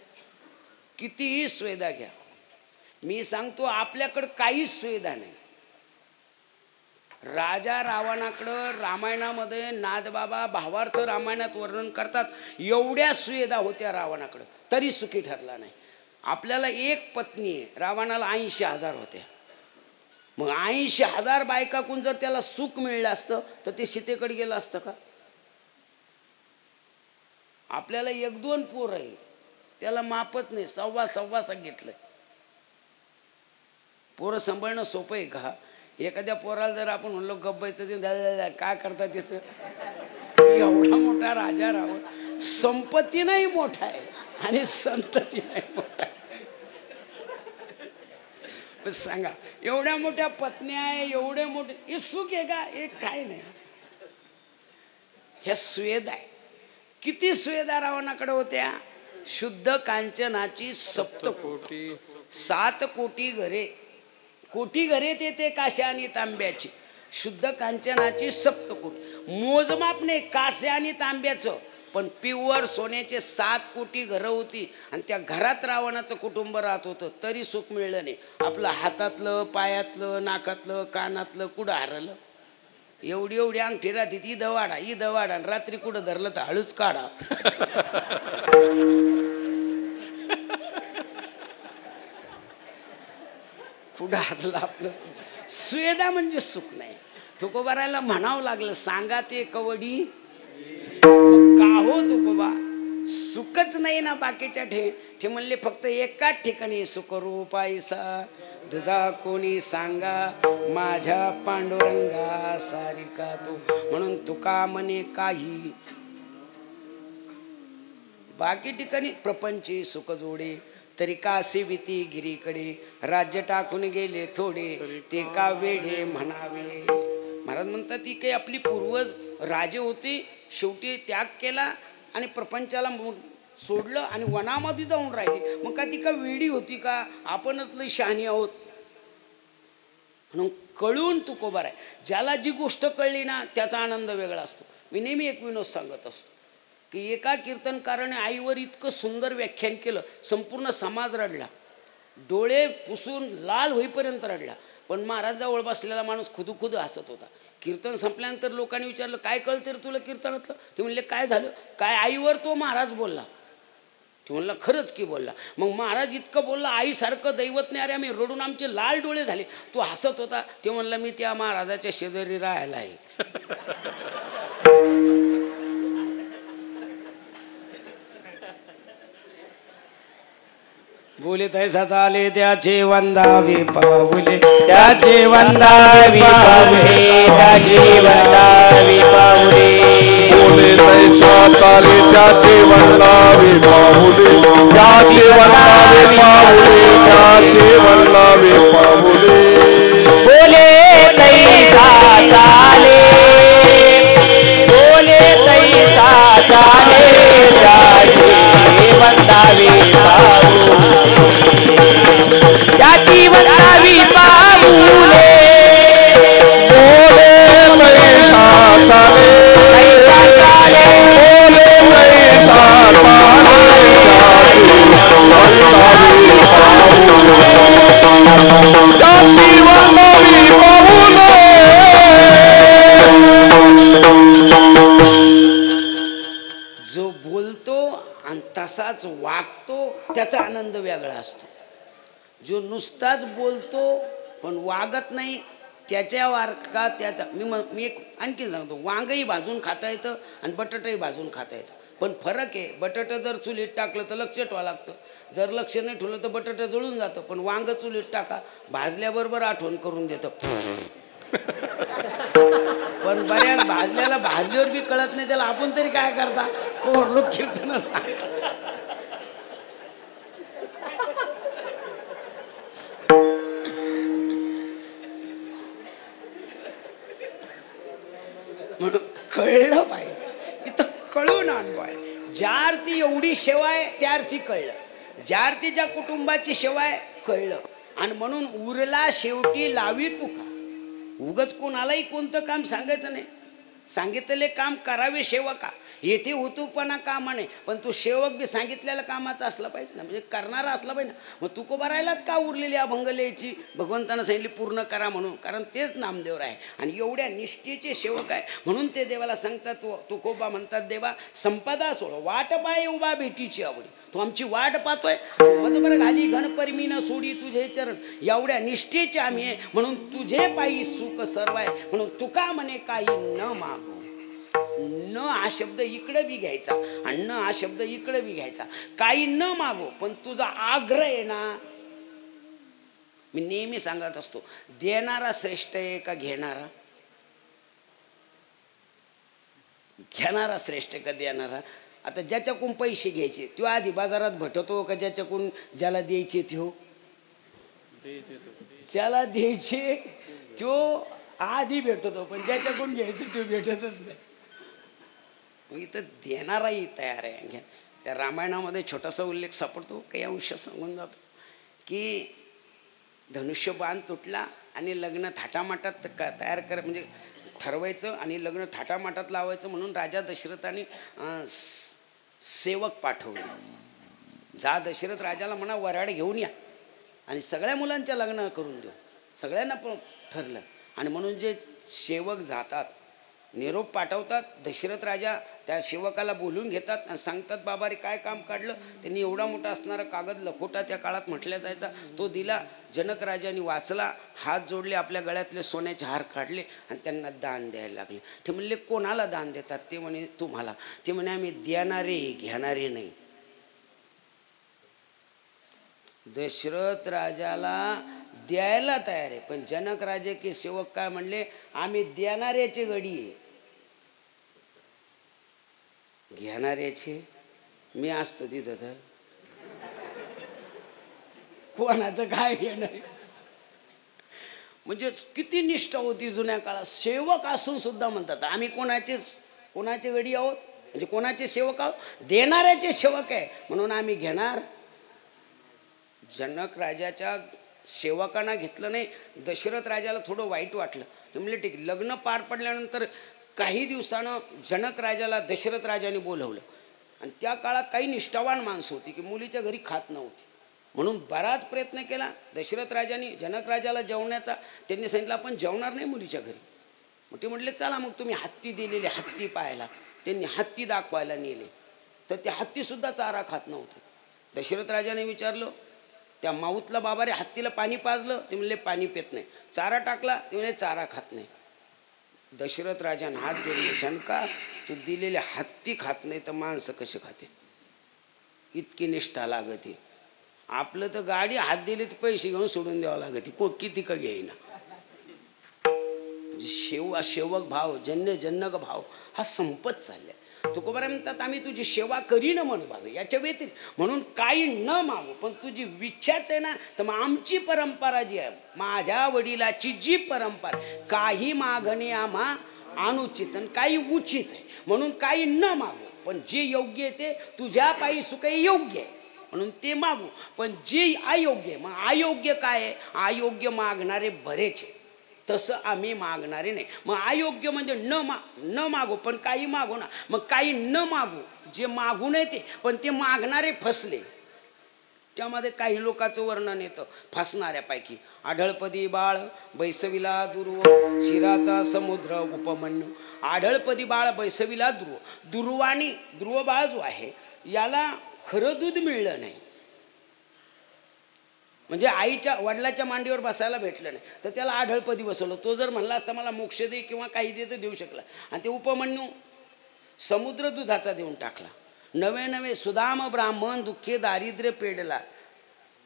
कितीही सुवेदा घ्या, मी सांगतो आपल्याकडं काहीच सुविधा नाही. राजा रावणाकडं रामायणामध्ये नादबाबा भावार्थ रामायणात वर्णन करतात, एवढ्या सुविधा होत्या रावणाकडं, तरी सुखी ठरला नाही. आपल्याला एक पत्नी आहे, रावणाला 80,000 होत्या. मग 80,000 बायकाकून जर त्याला सुख मिळलं असतं तर ते सीतेकडे गेलं असतं का? आपल्याला 1-2 पोर आहे, त्याला मापत नाही, सव्वा सांगितलंय. पोरं सांभाळणं सोपं आहे का? एखाद्या पोराला जर आपण म्हणलो गब्बायचं काय करता त्याच? एवढा मोठा राजा रावण, संपत्ती नाही मोठा आहे आणि संतती नाही मोठा आहे. सांगा, एवढ्या मोठ्या पत्न्या आहे, एवढे मोठे, हे सुख आहे का? हे काय नाही. ह्या सुवेदा आहे. किती सुवेदा रावणाकडे होत्या? शुद्ध कांचनाची 7 कोटी, 7 कोटी घरे. कोटी घरे ते काश्या आणि तांब्याची. शुद्ध कांचनाची 7 कोटी. मोजमाप नाही काश्या आणि तांब्याचं, पण प्युअर सोन्याचे 7 कोटी घरं होती. आणि त्या घरात रावणाचं कुटुंब राहत होतं, तरी सुख मिळलं नाही. आपलं हातातलं, पायातलं, नाकातलं, कानातलं कुठं हरलं? एवढी अंगठी राहते ती दवाडा, ही दवाडा, रात्री कुठं धरलं तर हळूच काढा. कुठं हरलं आपलं सुख? सुवेदा म्हणजे सुख नाही. तुकोबारायला म्हणावं लागलं, सांगा ते कवडी का हो तुकोबा, सुखच नाही ना बाकीच्या ते म्हणले फक्त एकाच ठिकाणी सुख रूपाईसा तुझा कोणी सांगा, माझ्या पांडुरंगा सारिका तू. म्हणून तुका म्हणे काही बाकी ठिकाणी प्रपंची सुख जोडे, तरी का सेविती गिरीकडे, राज्य टाकून गेले थोडे, ते का वेडे म्हणावे. महाराज म्हणतात ती काही आपली पूर्वज राजे होते, शेवटी त्याग केला आणि प्रपंचाला सोडलं आणि वनामध्ये जाऊन राहिली. मग का ती का वेडी होती का? आपणच लई शहाणी आहोत. म्हणून कळून तुकोबार आहे. ज्याला जी गोष्ट कळली ना त्याचा आनंद वेगळा असतो. मी नेहमी एक विनोद सांगत असतो. की एका कीर्तनकाराने आईवर इतकं सुंदर व्याख्यान केलं, संपूर्ण समाज रडला, डोळे पुसून लाल होईपर्यंत रडला. पण महाराज जवळ बसलेला माणूस खुदू हसत होता. कीर्तन संपल्यानंतर लोकांनी विचारलं, काय कळतं रे तुला कीर्तनातलं? ते म्हणले, काय झालं? काय आईवर तो महाराज बोलला? ते म्हणला, खरंच की बोलला. मग महाराज इतकं बोलला, आईसारखं दैवत नाही. अरे आम्ही रडून आमचे लाल डोळे झाले. तो हसत होता. ते म्हणला, मी त्या महाराजाच्या शेजारी राहायला आहे. बोले तैसा चाले त्याचे वंदावे पाऊले, त्याचे वंदावी पाऊले, त्याचे वंदावी पाऊले. बोले तैसा चाले त्याचे वंदावे पाऊले, त्याचे वंदावे पाऊले, त्याचे वंदावे पाऊले. बोले तैसा चाले, बोले तैसा चाले, त्याचे वंदावी पाऊले, त्याची वंदावी पाऊले. बोले तैसा चाले, तैसा चाले, बोले तैसा चाले, त्याचे वंदावे पाऊले. जो बोलतो आणि तसाच वागतो त्याचा आनंद वेगळा असतो. जो नुसताच बोलतो पण वागत नाही त्याच्या वारका त्याचा. मी एक आणखीन सांगतो, वांगही भाजून खाता येतं आणि बटाटाही भाजून खाता येतं. पण फरक आहे, बटाटा जर चुलीत टाकलं तर लक्ष ठेवावं लागतं, जर लक्ष नाही ठेवलं तर बटाटा जळून जातं. पण वांग चुलीत टाका, भाजल्याबरोबर आठवण करून देतं. पण बऱ्याच भाजल्याला भाजल्यावर बी कळत नाही त्याला. आपण तरी काय करता, कोण लोक कीर्तन सांगतात. म्हणून कळलं पाहिजे, इथं कळून अनुभव आहे. ज्या अर्थी एवढी सेवा आहे त्या अर्थी कळलं, ज्या अर्थीच्या कुटुंबाची सेवा आहे कळलं. आणि म्हणून उरला शेवटी लावी तुका. उगच कोणालाही कोणतं काम सांगायचं नाही, सांगितलेले काम करावे सेवका. येथे हुतूपणा कामा नाही, पण तू सेवक बी सांगितलेल्या कामाचा असला पाहिजे ना, म्हणजे करणारा असला पाहिजे ना. मग तुकोबा राहिलाच का उरलेली अभंग लिहायची? भगवंतानं सांगितली पूर्ण करा म्हणून, कारण तेच नामदेव आहे आणि एवढ्या निष्ठेचे सेवक आहे. म्हणून ते देवाला सांगतात, तुकोबा म्हणतात, देवा संपदा सोड वाट पाय उभा भेटीची आवडी. तू आमची वाट पाहतोय, बरोबर घाली घनपरी मी न सोडी तुझे चरण. एवढ्या निष्ठेचे आम्ही आहे, म्हणून तुझे पायी सुख सर्व आहे. म्हणून तुका म्हणे काही न मागू. न हा शब्द इकडे बी घ्यायचा आणि न हा शब्द इकडे बी घ्यायचा. काही न मागो, पण तुझा आग्रह आहे ना. मी नेहमी सांगत असतो, देणारा श्रेष्ठ आहे का घेणारा? घेणारा श्रेष्ठ का देणारा? आता ज्याच्याकडून पैसे घ्यायचे तो आधी बाजारात भटतो का ज्याच्याकडून ज्याला द्यायचे तो? ज्याला द्यायचे तो आधी भेटतो, पण ज्याच्याकडून घ्यायचे तो भेटतच नाही. इथं देणाराही तयार आहे. घ्या, त्या रामायणामध्ये छोटासा उल्लेख सापडतो, काही अंश सांगून जातो की धनुष्य बाण तुटला आणि लग्न थाटामाटात तयार कर, म्हणजे ठरवायचं आणि लग्न थाटामाटात लावायचं म्हणून राजा दशरथाने सेवक पाठवले. जा दशरथ राजाला म्हणा वऱ्हाड घेऊन या आणि सगळ्या मुलांच्या लग्न करून देऊ. सगळ्यांना पण ठरलं. आणि म्हणून जे सेवक जातात, निरोप पाठवतात, दशरथ राजा त्या सेवकाला बोलून घेतात आणि सांगतात, बाबा रे काय काम काढलं? त्यांनी एवढा मोठा असणारा कागद लखोटा त्या काळात म्हटल्या जायचा तो दिला. जनक राजाने वाचला, हात जोडले, आपल्या गळ्यातले सोन्याचे हार काढले आणि त्यांना दान द्यायला लागले. ते म्हणले, कोणाला दान देतात? ते म्हणे, तुम्हाला. ते म्हणे, आम्ही देणारे घेणारे नाही. दशरथ राजाला द्यायला तयार आहे, पण जनक राजे के सेवक काय म्हणले, आम्ही देणाऱ्याचे गडी आहे, घेणाऱ्याचे मी असतो तिथं. तर कोणाचं काय घेणं? म्हणजे किती निष्ठा होती जुन्या काळात. सेवक असून सुद्धा म्हणतात आम्ही कोणाचे गडी आहोत, म्हणजे कोणाचे सेवक आहोत? देणाऱ्याचे सेवक आहे, म्हणून आम्ही घेणार. जनक राजाच्या सेवकांना घेतलं नाही. दशरथ राजाला थोडं वाईट वाटलं. म्हणजे ठीक, लग्न पार पडल्यानंतर काही दिवसानं जनक राजाला दशरथ राजाने बोलवलं आणि त्या काळात काही निष्ठावान माणसं होती की मुलीच्या घरी खात नव्हती, म्हणून बराच प्रयत्न केला दशरथ राजाने जनक राजाला जेवण्याचा. त्यांनी सांगितलं आपण जेवणार नाही मुलीच्या घरी. मग ते म्हटले चला मग तुम्ही हत्ती दिलेले, हत्ती पाहायला. त्यांनी हत्ती दाखवायला नेले, तर ते हत्ती सुद्धा चारा खात नव्हतं. दशरथ राजाने विचारलं त्या माऊतला बाबा रे हत्तीला पाणी पाजलं? ते म्हणले पाणी पित नाही. चारा टाकला? ते म्हणले चारा खात नाही. दशरथ राजाने हात जोडले, जनका तू दिलेले हत्ती खात नाही तर माणसं कसे खाते? इतकी निष्ठा लागते. आपलं तर गाडी हात दिली तर पैसे घेऊन सोडून द्यावं लागते, किती का घेईना. सेवक भाव, जनक भाव हा संपत चाललाय. तुकोबाराय म्हणतात आम्ही तुझी सेवा करीन म्हण भावे, याच्या व्यतिरिक्त म्हणून काही न मागू, पण तुझी विच्छाच आहे ना. तर मग आमची परंपरा जी आहे, माझ्या वडिलाची जी परंपरा, काही मागणे आम्हा अनुचित आणि काही उचित आहे, म्हणून काही न मागू. पण जे योग्य आहे ते तुझ्या पायी सुखाई योग्य आहे म्हणून ते मागू. पण जे अयोग्य आहे, मग अयोग्य काय आहे? अयोग्य मागणारे बरेच आहे, तसं आम्ही मागणारे नाही. मग अयोग्य म्हणजे न मागू, पण काही मागू ना. मग काही न मागू, जे मागू नये ते, पण ते मागणारे फसले. त्यामध्ये काही लोकांचं वर्णन येतं फसणाऱ्यापैकी. आढळपदी बाळ बैसविला दुर्व, शिराचा समुद्र उपमन्यू. आढळपदी बाळ बैसविला दुर्व. दुर्वाणी ध्रुव बाळ जो आहे याला खरं दूध मिळलं नाही, म्हणजे आईच्या वडिलाच्या मांडीवर बसायला भेटलं नाही, तर त्याला आढळपदी बसवलं. तो जर म्हणला असता मला मोक्ष दे किंवा काही दे तर देऊ शकला. आणि ते उपमन्यू समुद्र दुधाचा देऊन टाकला. नवे नवे सुदाम ब्राह्मण दुःखे दारिद्र्य पेडला.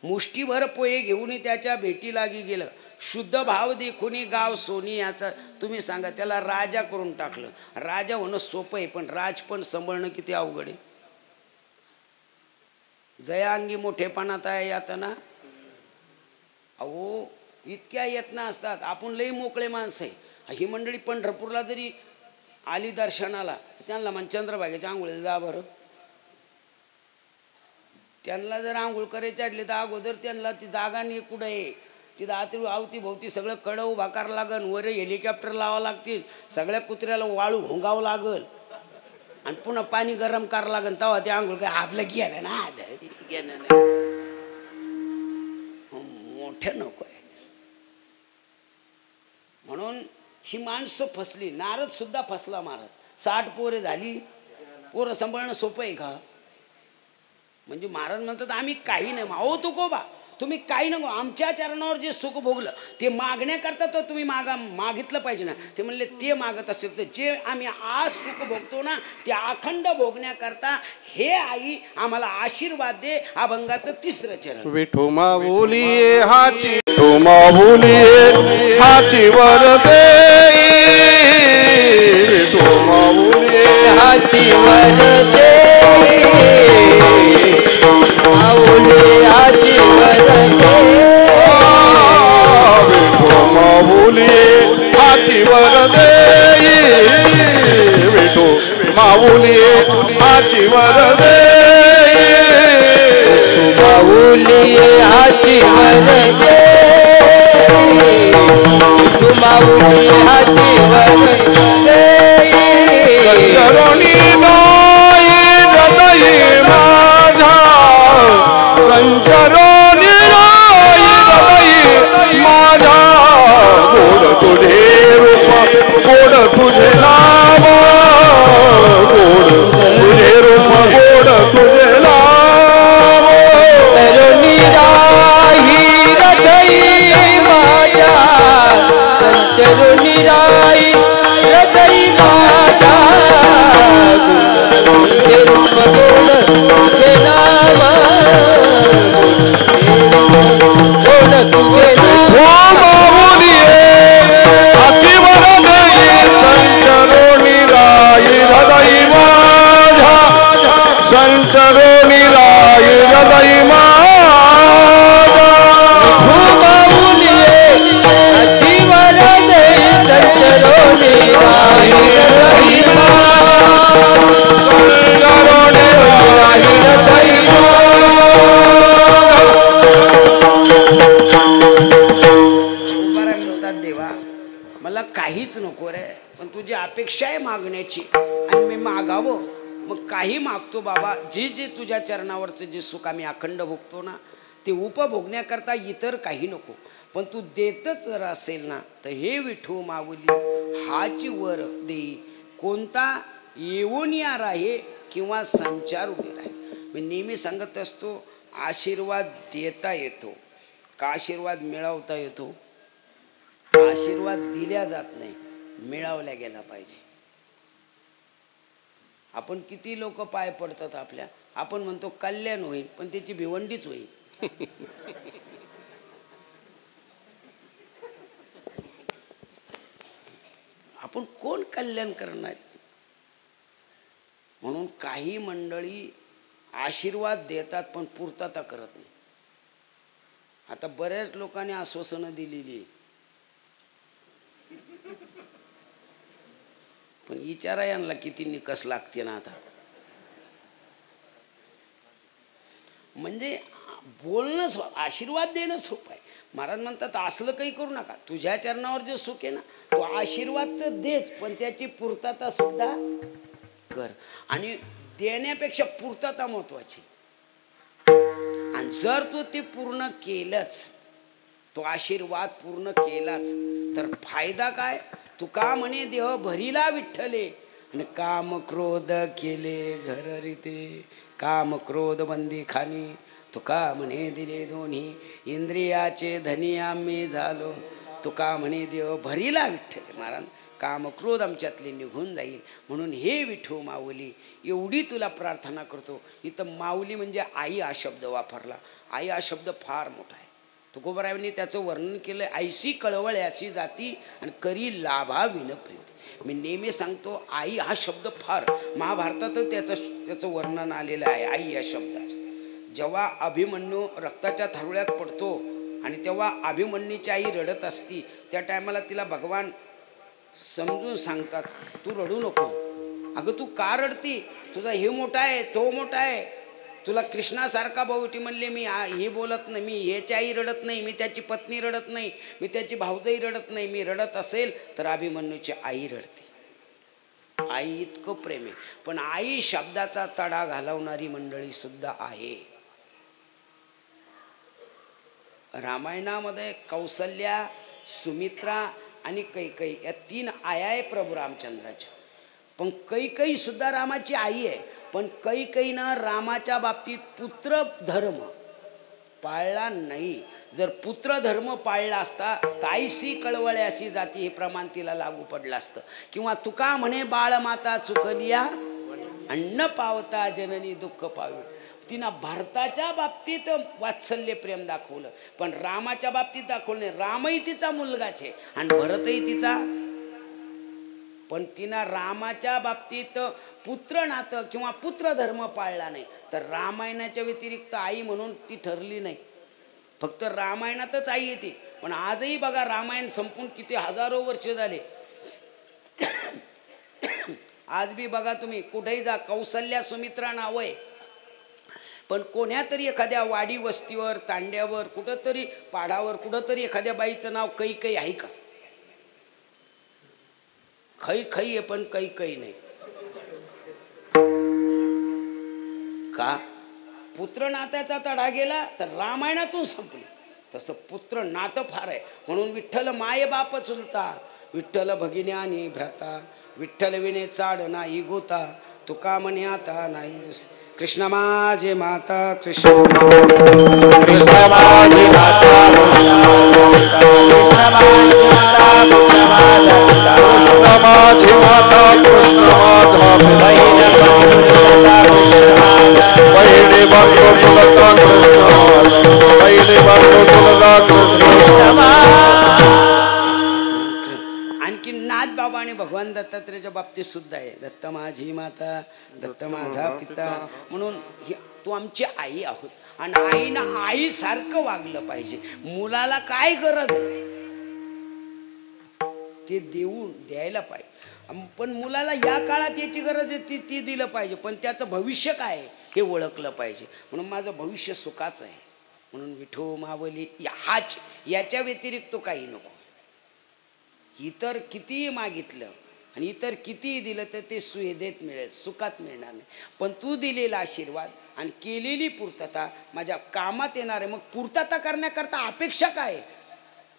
मुष्टीभर पोहे घेऊन त्याच्या भेटी लागी गेलं. शुद्ध भाव देखुनी गाव सोनी. याचा तुम्ही सांगा, त्याला राजा करून टाकलं. राजा होणं सोपं आहे, पण राज पण सांभाळणं किती अवघड आहे. जयांगी मोठेपणात आहे आता ना. अहो इतक्या यत्ना असतात. आपण लई मोकळे माणसं आहे. ही मंडळी पंढरपूरला जरी आली दर्शनाला, त्यांना मन चंद्रभागेच्या आंघोळीला जा बरं. त्यांना जर आंघोळ करायची अडली तर अगोदर त्यांना ती जागा नाही कुठं आहे, तिथं आती अवतीभोवती सगळं कडं उभा करावं लागल, वर हेलिकॉप्टर लावावं लागतील, सगळ्या कुत्र्याला वाळू भोंगावं लागल, आणि पुन्हा पाणी गरम करावं लागल, तेव्हा ते आंघोळ काय आपलं गेलं ना गेलं नाही. मोठं नको आहे. म्हणून ही माणसं फसली. नारद सुद्धा फसला महाराज. 60 पोरे झाली, पोरं सांभाळणं सोपं आहे का? म्हणजे महाराज म्हणतात आम्ही काही नाही. अहो तुकोबा तुम्ही काही नको, आमच्या चरणावर जे सुख भोगलं ते मागण्याकरता तर तुम्ही मागितलं पाहिजे ना. ते म्हणले ते मागत असेल तर जे आम्ही आज सुख भोगतो ना ते अखंड भोगण्याकरता हे आई आम्हाला आशीर्वाद दे. अभंगाचं 3रं चरण. विठू माऊली हाती, विठू माऊली हाती वर दे, विठू माऊली हाती वर दे, माऊली हाती वर दे, विठू माऊली हाती वर दे, विठू माऊली हाती वर दे, माऊली हाती वर दे, माऊली हाती वर दे. संचरणी नाई हृदयी माझा, संचरणी नाई हृदयी माझा, गोड तुझे रूप गोड तुझे नाम, गोड तुझे रूप गोड तुझे नाम. तरुणी राही हृदयी माझ्या, तरुणी राही हृदयी माझ्या, तुझे रूप गोड तुझे नाम, गोड तुझे नाम. माऊली हाती वर दे, संचरणी राई हृदयी माझा, संचरणी राई हृदयी माझा. माऊली हाती वर दे, संचरणी राही हृदयी माझा, संचरणी राई हृदयी तुकोबाराय म्हणतात देवा मला काहीच नको रे, पण तुझी अपेक्षा आहे मागण्याची आणि मी मागावं मग काही मागतो बाबा, जे जे तुझ्या चरणावरचं जे सुख आम्ही अखंड भोगतो ना, ते उपभोगण्याकरता इतर काही नको, पण तू देतच जर असेल ना, तर हे विठू माऊली हाची वर देई, कोणता येऊन या राहे किंवा संचार उभे राहे. मी नेहमी सांगत असतो, आशीर्वाद देता येतो का आशीर्वाद मिळवता येतो? आशीर्वाद दिल्या जात नाही, मिळवल्या गेला पाहिजे. आपण किती लोक पाय पडतात आपल्या, आपण म्हणतो कल्याण होईल, पण त्याची भिवंडीच होईल. आपण कोण कल्याण करणार? म्हणून काही मंडळी आशीर्वाद देतात पण पूर्तता करत नाही. आता बऱ्याच लोकांनी आश्वासनं दिलेली आहे, पण विचारा यांना किती निकष लागते ना. आता म्हणजे बोलणं आशीर्वाद देणं सोपं आहे. महाराज म्हणतात असलं काही करू नका, तुझ्या चरणावर जे सुख आहे ना, तो आशीर्वाद तर देच, पण त्याची पूर्तता सुद्धा कर. आणि देण्यापेक्षा पूर्तता महत्वाची. आणि जर तू ते पूर्ण केलंच, तो आशीर्वाद पूर्ण केलाच, तर फायदा काय? तुका म्हणे देह भरीला विठ्ठले, आणि काम क्रोध केले घर रीते, काम क्रोध बंदी खानी, तुका म्हणे दिले दोन्ही, इंद्रियाचे धनी आम्ही झालो, तुका म्हणे देव भरीला विठ्ठले. महाराज काम क्रोध आमच्यातले निघून जाईल. म्हणून हे विठू माऊली एवढी तुला प्रार्थना करतो. इथं माऊली म्हणजे आई हा शब्द वापरला. आई हा शब्द फार मोठा आहे. तुकोबरायांनी त्याचं वर्णन केलं, ऐशी कळवळ याची जाती आणि करी लाभा विनप्रीती. मी नेहमी सांगतो, आई हा शब्द फार, महाभारतात त्याचं वर्णन आलेलं आहे आई या शब्दाचं. जेव्हा अभिमन्यू रक्ताच्या थारोळ्यात पडतो आणि तेव्हा अभिमन्यूची आई रडत असती, त्या टायमाला तिला भगवान समजून सांगतात, तू रडू नको. अगं तू का रडती? तुझा हे मोठा आहे, तो मोठा आहे, तुला कृष्णासारखा भाऊटी म्हणले. मी हे बोलत नाही, मी ह्याची आई रडत नाही, मी त्याची पत्नी रडत नाही, मी त्याची भाऊजाई रडत नाही. मी रडत असेल तर अभिमन्यूची आई रडते. आई इतकं प्रेम आहे. पण आई शब्दाचा तडा घालवणारी मंडळी सुद्धा आहे. रामायणामध्ये कौसल्या, सुमित्रा आणि कैकेयी या 3 आया आहे प्रभू रामचंद्राच्या. पण कैकेयी सुद्धा रामाची आई आहे. पण कैकेयीनं रामाच्या बाबतीत पुत्र धर्म पाळला नाही. जर पुत्र धर्म पाळला असता तर आईशी कळवळ्याशी जाती हे प्रमाण तिला लागू पडलं असतं. किंवा तुका म्हणे बाळमाता चुकलिया, अन्न पावता जननी दुःख पावी. तिनं भरताच्या बाबतीत वात्सल्य प्रेम दाखवलं, पण रामाच्या बाबतीत दाखवलं नाही. रामही तिचा मुलगाच आहे आणि भरतही तिचा. पण तिनं रामाच्या बाबतीत पुत्र नातं किंवा पुत्र धर्म पाळला नाही. तर रामायणाच्या व्यतिरिक्त आई म्हणून ती ठरली नाही. फक्त रामायणातच आई येते. पण आजही बघा, रामायण संपून किती हजारो वर्ष झाले. आज बी बघा तुम्ही कुठेही जा, कौसल्या सुमित्रा नाव आहे. पण कोण्या तरी एखाद्या वाडी वस्तीवर, तांड्यावर, कुठंतरी पाडावर, कुठंतरी एखाद्या बाईचं नाव कैकेयी आहे का? खै खै आहे पण कैकेयी नाही. का? पुत्र नात्याचा तडा गेला तर रामायणातून संपली. तसं पुत्र नातं फार आहे. म्हणून विठ्ठल माये बाप चुलता, विठ्ठल भगिन्यानी भ्राता, विठ्ठल विने चाड नाही गोता, तुका म्हणे आता नाही. कृष्ण माझे माता, कृष्ण कृष्ण माझी माता, कृष्ण माझी माता, कृष्ण माझा पहिले बंधू तुलका कृष्ण, पहिले बंधू तुलका कृष्ण. आणखी नाथ बाबा आणि भगवान दत्तात्रेयाच्या बाबतीत सुद्धा आहे. दत्त माझी माता, दत्त माझा पिता. म्हणून तू आमची आई आहोत. आणि आईनं आईसारखं वागलं पाहिजे. मुलाला काय गरज आहे ते द्यायला पाहिजे. पण मुलाला या काळात याची गरज आहे ती दिलं पाहिजे. पण त्याचं भविष्य काय आहे हे ओळखलं पाहिजे. म्हणून माझं भविष्य सुखाचं आहे. म्हणून विठो मावली याच्या व्यतिरिक्त काही नको. इतर कितीही मागितलं आणि इतर कितीही दिलं तर ते सुविधेत मिळेल, सुखात मिळणार नाही. पण तू दिलेला आशीर्वाद आणि केलेली पूर्तता माझ्या कामात येणार आहे. मग पूर्तता करण्याकरता अपेक्षा काय?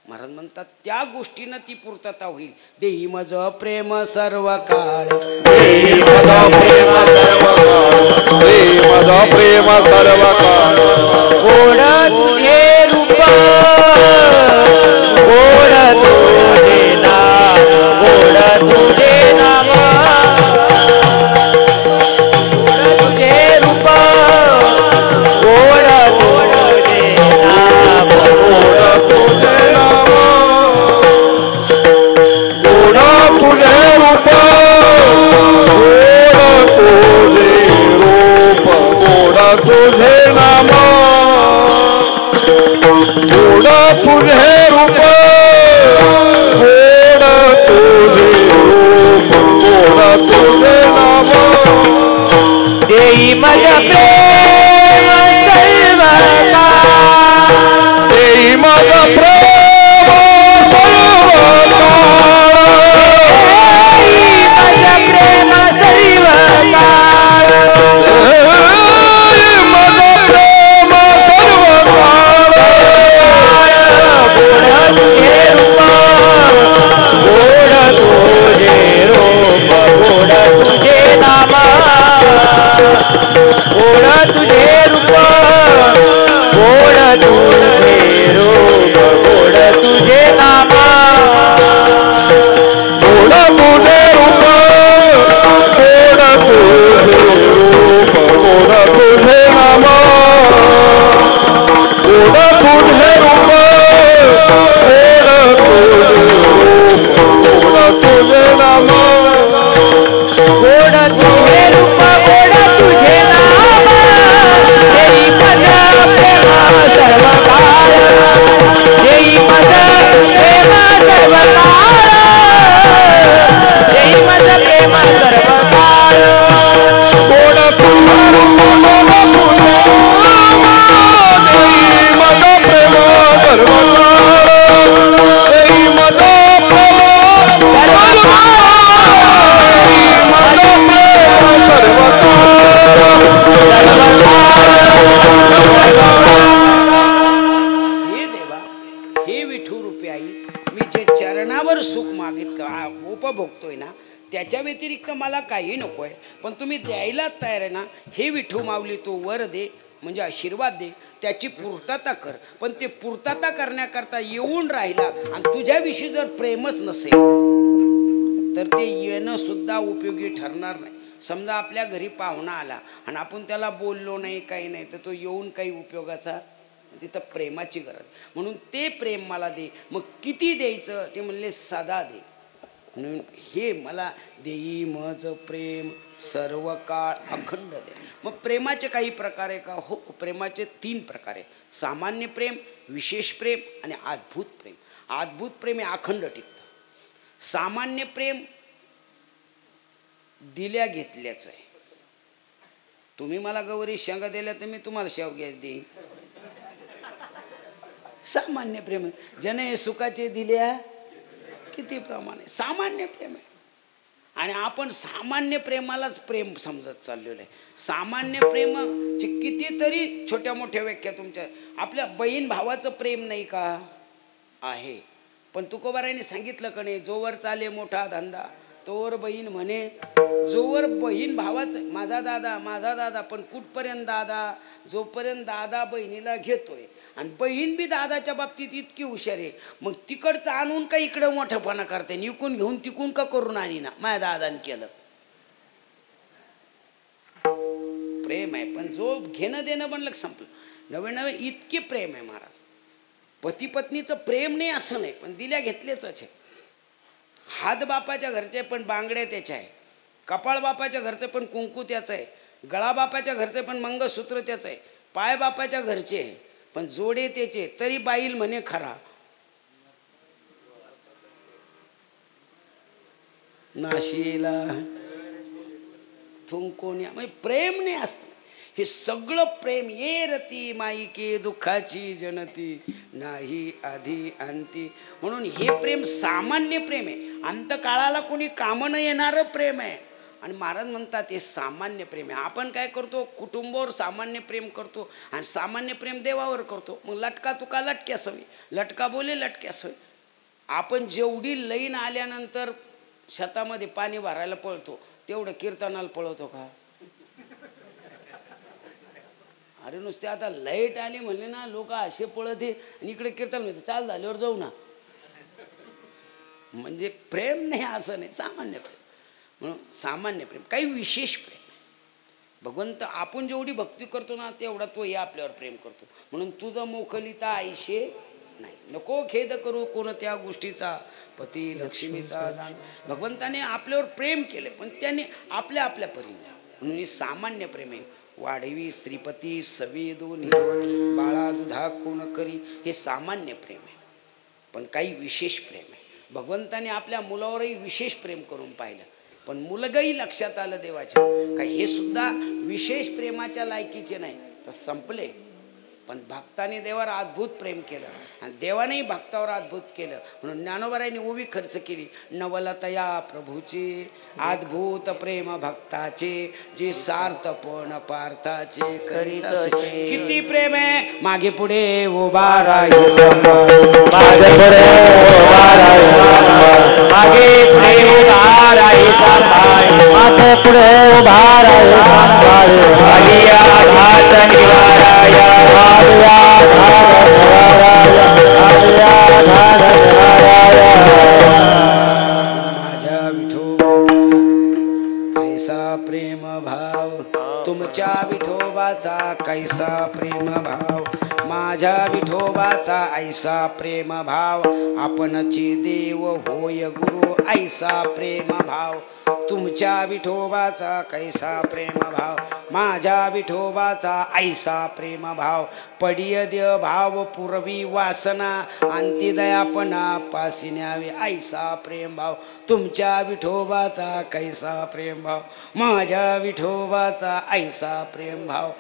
महाराज म्हणतात त्या गोष्टीनं ती पूर्तता होईल. देही मज प्रेम सर्व काळ, देही मज प्रेम सर्व काळ, देही मज प्रेम सर्व काळ. गोड तुझे रूप, गोड तुझे नाम, गोड तुझे नाम, गोड तुझे रूप, गोड तुझे नाम, गोड तुझे नाम, गोड तुझे रूप, गोड तुझे रूप, गोड तुझे नाम, गोड तुझे रूप, गोड तुझे रूप, गोड तुझे नाम. देई मज प्रेम सर्व काळ, देई मज प्रेम सर्व काळ, देई मज प्रेम सर्व काळ, देई मज प्रेम सर्व काळ. गोड तुझे रूप, गोड तुझे रूप, गोड तुझे नाम, गोड तुझे रूप, गोड तुझे रूप, गोड तुझे नाम, गोड तुझे रूप, गोड तुझे रूप, गोड तुझे नाम, गोड तुझे रूप, गोड तुझे रूप, गोड तुझे नाम. गोड तुझे रूप, गोड तुझे नाम, देई मज प्रेम सर्व काळ, देई मज प्रेम सर्व काळ, देई मज प्रेम सर्व काळ. गोड तुझे रूप, गोड तुझे नाम, देई मज प्रेम सर्व काळ, देई मज प्रेम सर्व हे देवा, हे विठू रूपी आई, मी जे चरणावर सुख मागितलं उपभोगतोय ना, त्याच्या व्यतिरिक्त मला काही नकोय. पण तुम्ही द्यायला तयार आहे ना. हे विठू माऊली तू वर दे, म्हणजे आशीर्वाद दे, त्याची पूर्तता कर. पण ते पूर्तता करण्याकरता येऊन राहिला आणि तुझ्याविषयी जर प्रेमच नसेल तर ते येणं सुद्धा उपयोगी ठरणार नाही. समजा आपल्या घरी पाहुणा आला आणि आपण त्याला बोललो नाही, काही नाही, तर तो येऊन काही उपयोगाचा. तिथं प्रेमाची गरज. म्हणून ते प्रेम मला दे. मग किती द्यायचं ते म्हणले सदा दे. म्हणून हे मला देई मज प्रेम सर्व काळ अखंड दे. मग प्रेमाचे काही प्रकार आहे का? हो, प्रेमाचे 3 प्रकार आहे. सामान्य प्रेम, विशेष प्रेम आणि अद्भुत प्रेम. अद्भुत प्रेम हे अखंड टिकतं. सामान्य प्रेम दिल्या घेतल्याचं आहे. तुम्ही मला गौरी शेंगा दिल्या तर मी तुम्हाला शेवग्याच देईन. सामान्य प्रेम. ज्याने सुखाचे दिल्या किती प्रमाणे सामान्य प्रेम आहे. आणि आपण सामान्य प्रेमालाच प्रेम समजत चाललेलं आहे. सामान्य प्रेमाची कितीतरी छोट्या मोठ्या व्याख्या तुमच्या. आपल्या बहीण भावाचं प्रेम नाही का? आहे. पण तुकोबारायने सांगितलं का नाही, जोवर चाले मोठा धंदा तोवर बहीण म्हणे. जोवर बहीण भावाचं माझा दादा, पण कुठपर्यंत दादा? जोपर्यंत दादा बहिणीला घेतोय. आणि बहीण बी दादाच्या बाबतीत इतकी हुशार आहे, मग तिकडचं आणून का इकडं मोठेपणा करते, इकून घेऊन तिकून का करून आणि ना माझ्या दादाने केलं. प्रेम आहे. पण जो घेणं देणं बनलं संपलं. नवे इतके प्रेम आहे महाराज. पती पत्नीचं प्रेम नाही असं नाही, पण दिल्या घेतलेच आहे. हात बापाच्या घरचे पण बांगड्या त्याच्या आहे. कपाळ बापाच्या घरचे पण कुंकू त्याचं आहे. गळा बापाच्या घरचे पण मंगळसूत्र त्याचं आहे. पाय बापाच्या घरचे पण जोडे त्याचे. तरी बाईल म्हणे खरा. नाशीला थुंकोन्या म्हणजे प्रेम नाही असं. हे सगळं प्रेम ये रती माईके दुःखाची जनती नाही आधी अंती. म्हणून हे प्रेम सामान्य प्रेम आहे, अंतकाळाला कोणी काम न येणारं प्रेम आहे. आणि महाराज म्हणतात हे सामान्य प्रेम आहे. आपण काय करतो, कुटुंबावर सामान्य प्रेम करतो आणि सामान्य प्रेम देवावर करतो. मग लटका तुका लटक्यास हवी, लटका बोले लटक्यास हवी. आपण जेवढी लईन आल्यानंतर शेतामध्ये पाणी भरायला पळतो तेवढं कीर्तनाला पळवतो का? अरे नुसते आता लाईट आली म्हणले ना लोक असे पळते आणि इकडे कीर्तन म्हणते चाल झाल्यावर जाऊ ना. म्हणजे प्रेम नाही असं नाही, सामान्य प्रेम. म्हणून सामान्य प्रेम काही विशेष प्रेम. भगवंत आपण जेवढी भक्ती करतो ना तेवढा तो हे आपल्यावर प्रेम करतो. म्हणून तुझं मोखलिता आईशे नाही, नको खेद करू कोणत्या गोष्टीचा, पती लक्ष्मीचा जाण. भगवंताने आपल्यावर प्रेम केले पण त्याने आपल्या आपल्या परीने. म्हणून हे सामान्य प्रेम आहे. वाढवी श्रीपती सवे दोन्ही बाळा दुधा कोण करी, हे सामान्य प्रेम आहे. पण काही विशेष प्रेम आहे. भगवंताने आपल्या मुलावरही विशेष प्रेम करून पाहिलं पण मुलगही लक्षात आलं देवाच्या का हे सुद्धा विशेष प्रेमाच्या लायकीचे नाही, तर संपले. पण भक्ताने देवावर अद्भुत प्रेम केलं आणि देवानेही भक्तावर अद्भुत केलं. म्हणून ज्ञानोबारायांनी ओवी खर्च केली, नवलतया प्रभूचे अद्भुत प्रेम भक्ताचे, जे सार्थपण पार्थाचे करीत असे. किती प्रेम आहे, मागे पुढे उभा राहायचं, मागे पुढे उभा राहायचं, मागे पुढे उभा राहायचं, मागे पुढे उभा राहायचं, आलिया घात निवाराया, आलिया घात निवाराया, आलिया घात निवाराया. माझ्या विठोबाचा कैसा प्रेम भाव, तुमच्या विठोबाचा कैसा प्रेम भाव, माझ्या विठोबाचा ऐसा प्रेम भाव, आपणची देव होय गुरु ऐसा प्रेम भाव. तुमच्या विठोबाचा कैसा प्रेम भाव, माझ्या विठोबाचा ऐसा प्रेम भाव. पडिय देव भाव पूर्वी वासना, अंती दयापणा पासी न्यावे ऐसा प्रेम भाव. तुमच्या विठोबाचा कैसा प्रेम भाव, माझ्या विठोबाचा ऐसा प्रेम भाव.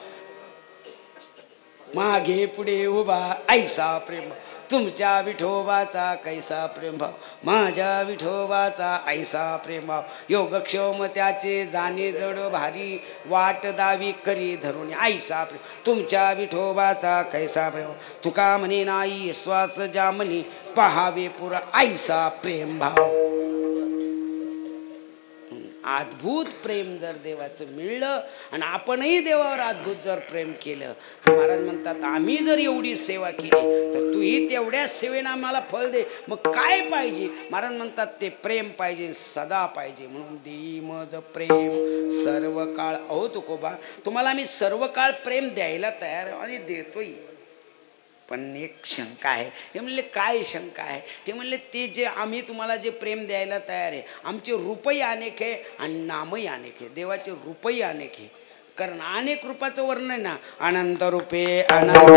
मागे पुढे उभा ऐसा प्रेम, तुमच्या विठोबाचा कैसा प्रेम भाव, माझ्या विठोबाचा ऐसा प्रेम भाव. योगक्षेम त्याचे जाणे जड भारी, वाट दावी करी धरून ऐसा प्रेम. तुमच्या विठोबाचा कैसा प्रेम, तुका म्हणे नाही श्वास ज्या म्हणे पहावे पुरा ऐसा प्रेम भाव. अद्भुत प्रेम जर देवाचं मिळलं आणि आपणही देवावर अद्भुत जर प्रेम केलं तर महाराज म्हणतात आम्ही जर एवढी सेवा केली तर तूही तेवढ्याच सेवेनं आम्हाला फळ दे. मग काय पाहिजे? महाराज म्हणतात ते प्रेम पाहिजे, सदा पाहिजे. म्हणून देई मज प्रेम सर्व काळ. अहो तुकोबा, तुम्हाला आम्ही सर्व काळ प्रेम द्यायला तयार आणि देतोय. पण एक शंका आहे. ते म्हणले काय शंका आहे? ते म्हणले ते जे आम्ही तुम्हाला जे प्रेम द्यायला तयार आहे, आमचे रूपही अनेक आहे आणि नामही अनेक आहे. देवाचे रूपही अनेक आहे, कारण अनेक रूपाचं वर्णन आहे ना. अनंत रूपे अनंत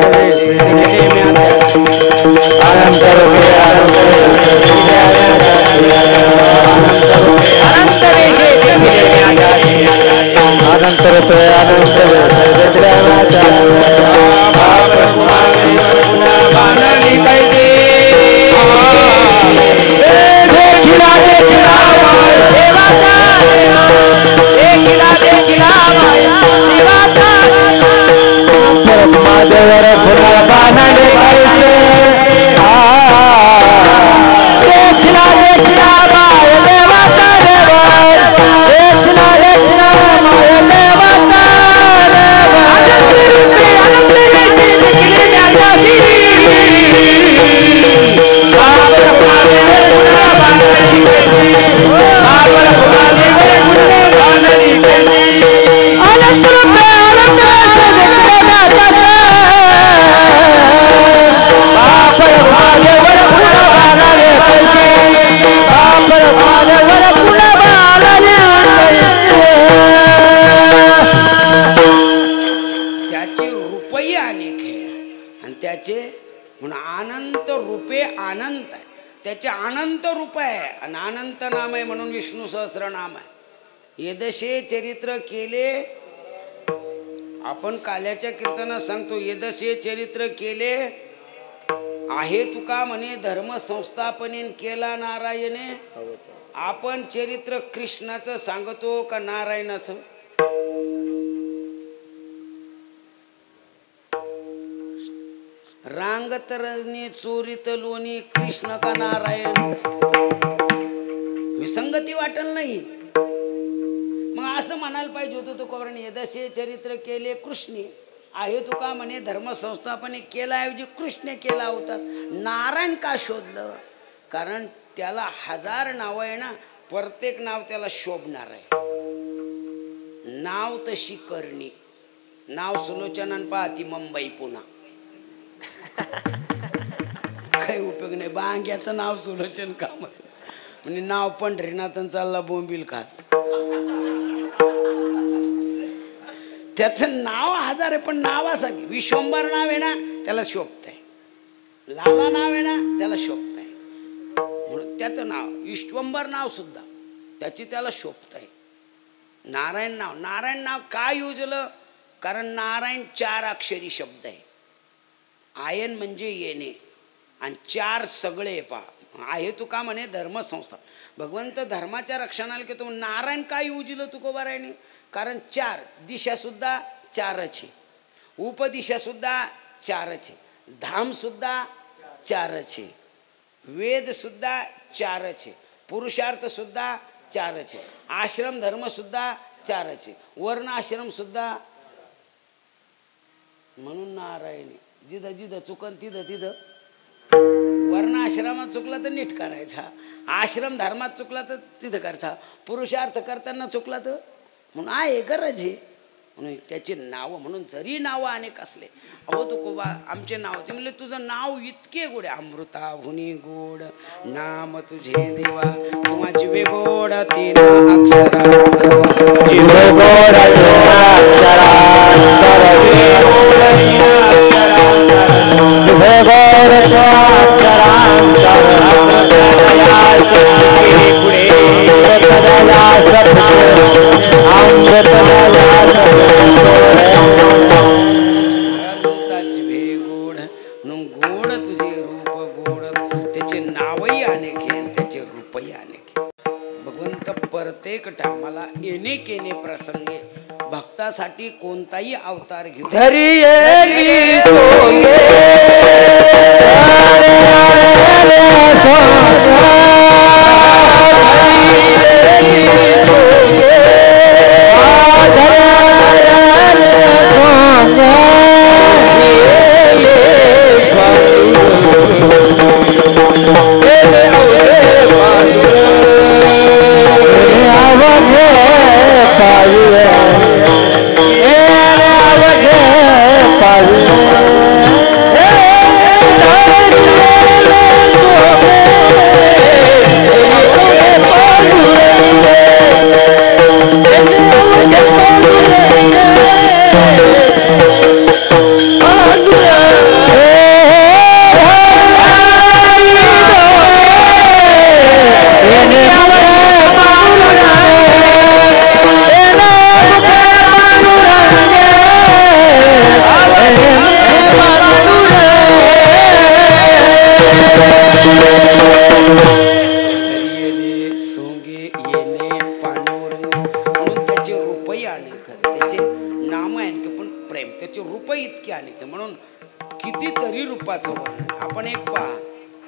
त्याचे अनंत रूप आहे आणि अनंत नाम आहे. म्हणून विष्णू सहस्र नाम आहे. येदशे चरित्र केले आपण काल्याच्या कीर्तनात सांगतो यदसे चरित्र केले आहे तुका म्हणे धर्म संस्थापनेन केला नारायणे. आपण चरित्र कृष्णाचं सांगतो का नारायणाचं? रांगतरणे चोरीत लोणी कृष्ण का नारायण? विसंगती वाटल नाही. मग असं म्हणायला पाहिजे होतं तुकोबाराने यदसे चरित्र केले कृष्णे आहे तुका म्हणे धर्म संस्थापने केला ऐवजी कृष्ण केला होता. नारायण का शोधलं? कारण त्याला 1000 नाव आहे ना, प्रत्येक नाव त्याला शोभणार आहे. नाव तशी करणी. नाव सुलोचनान पाहती मुंबई पुन्हा काही उपयोग नाही. बांग्याचं नाव सुलोचन कामच म्हणजे नाव पंढरीनाथन चालला बोंबील खात. त्याचं नाव 1000 आहे पण नावासाठी विश्वंभर नाव आहे ना त्याला शोभत आहे. लाला नाव आहे ना त्याला शोभत आहे. म्हणून त्याचं नाव विश्वंभर नाव सुद्धा त्याची त्याला शोभत आहे. नारायण नाव का युजलं? कारण नारायण 4 अक्षरी शब्द आहे. आयन म्हणजे येणे आणि 4 सगळे पा आहे तुका म्हणे धर्मसंस्था. भगवंत धर्माच्या रक्षणाला घेतो. नारायण काय युजलं तुकोबारायने? कारण 4 दिशा सुद्धा 4च आहे, उपदिशा सुद्धा 4च आहे, धाम सुद्धा 4च आहे, वेद सुद्धा 4च आहे, पुरुषार्थ सुद्धा 4च आहे, आश्रम धर्म सुद्धा 4च आहे, वर्ण आश्रम सुद्धा. म्हणून नारायण जिथं जिथं चुकन तिथं वर्ण आश्रमात चुकला तर नीट करायचा, आश्रम धर्मात चुकला तर तिथं करायचा, पुरुषार्थ करताना चुकला तर म्हणून आहे गरज आहे. म्हणून त्याचे नाव म्हणून जरी नाव अनेक असले अहो तुकोबा आमचे नाव ते म्हणले तुझं नाव इतके गोड अमृता हुनी गोड नाम तुझे देवा तुझी वेगोड 3 गोड गोड तुझे रूप गोड. त्याचे नावही अनेक आहे त्याचे रूपही अनेक आहे. भगवंत प्रत्येक टायमाला येणे केने प्रसंगे भक्तासाठी कोणताही अवतार घेऊ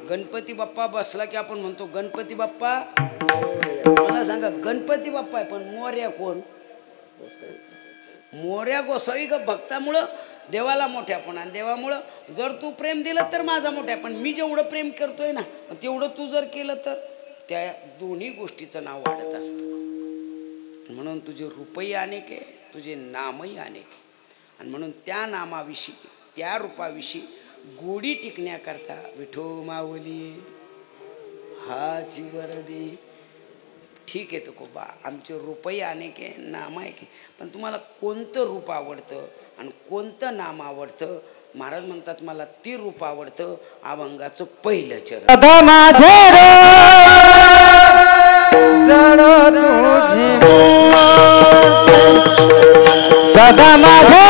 गणपती बाप्पा बसला की आपण म्हणतो गणपती बाप्पा. मला सांगा गणपती बाप्पा आहे पण मोर्या कोण? मोर्या गोसावी ग. भक्तामुळं देवाला मोठ्यापण आणि देवामुळं जर तू प्रेम दिलं तर माझा मोठ्यापण. मी जेवढं प्रेम करतोय ना तेवढं तू जर केलं तर त्या दोन्ही गोष्टीचं नाव वाढत असतं. म्हणून तुझे रूपही अनेक आहे तुझे नामही अनेक आहे. आणि म्हणून त्या नामाविषयी त्या रूपाविषयी गोडी टिकण्याकरता विठो माऊली हाची वरदी. ठीक आहे तुकोबा आमचे रूपही अनेक आहे नाम आहे की पण तुम्हाला कोणतं रूप आवडतं आणि कोणतं नाम आवडतं? महाराज म्हणतात मला ते रूप आवडतं अभंगाचं पहिलं चरण. सदा माझे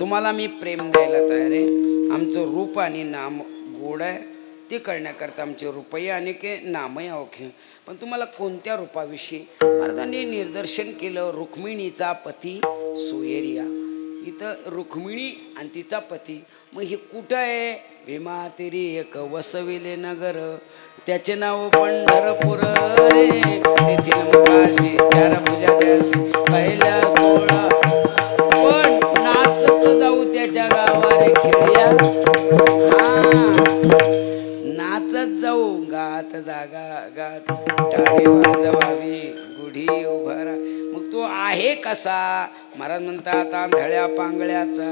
तुम्हाला मी प्रेम द्यायला तयार आहे. आमचं रूप आणि नाम गोड आहे, ते करण्याकरता आमचे रुपये अनेक नामही अवघे. पण तुम्हाला कोणत्या रूपाविषयी महाराजांनी निदर्शन केलं? रुक्मिणीचा पती सोयरिया. इथं रुक्मिणी आणि तिचा पती, मग हे कुठं आहे? भीमा तेरी एक वसविले नगर, त्याचे नाव पंढरपूर रे. तेथील मुखाशी चार भुजा त्यासी पहिल्या सोळा. पण नाचत जाऊ त्याच्या गावारे खेड्या. नाचत जाऊ गात जागा गात टाळी वाजवावी गुढी उभारा. मग तो आहे कसा? महाराज म्हणतात आंधळ्या पांगळ्याचा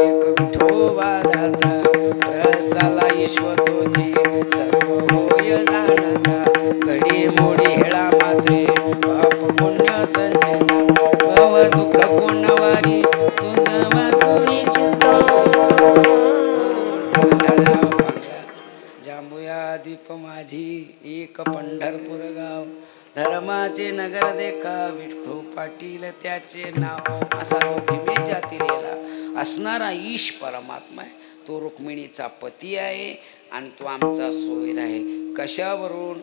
एक विठोबा दाता, रसाला ईश्वतोची सर्व होय जाणता. घडी मोडी हेळा मात्रे पाप पुण्य संजना, भव दुःख कोणवारी तुझ वाचुनी चित्त. जांभूया दीप माझी एक पंढरपूर गाव, धर्माचे नगर देखा विठोबा पाटील त्याचे नाव असा जो भीमेच्या तिरेला असणारा ईश परमात्मा आहे तो रुक्मिणीचा पती आहे आणि तो आमचा सोयर आहे. कशावरून?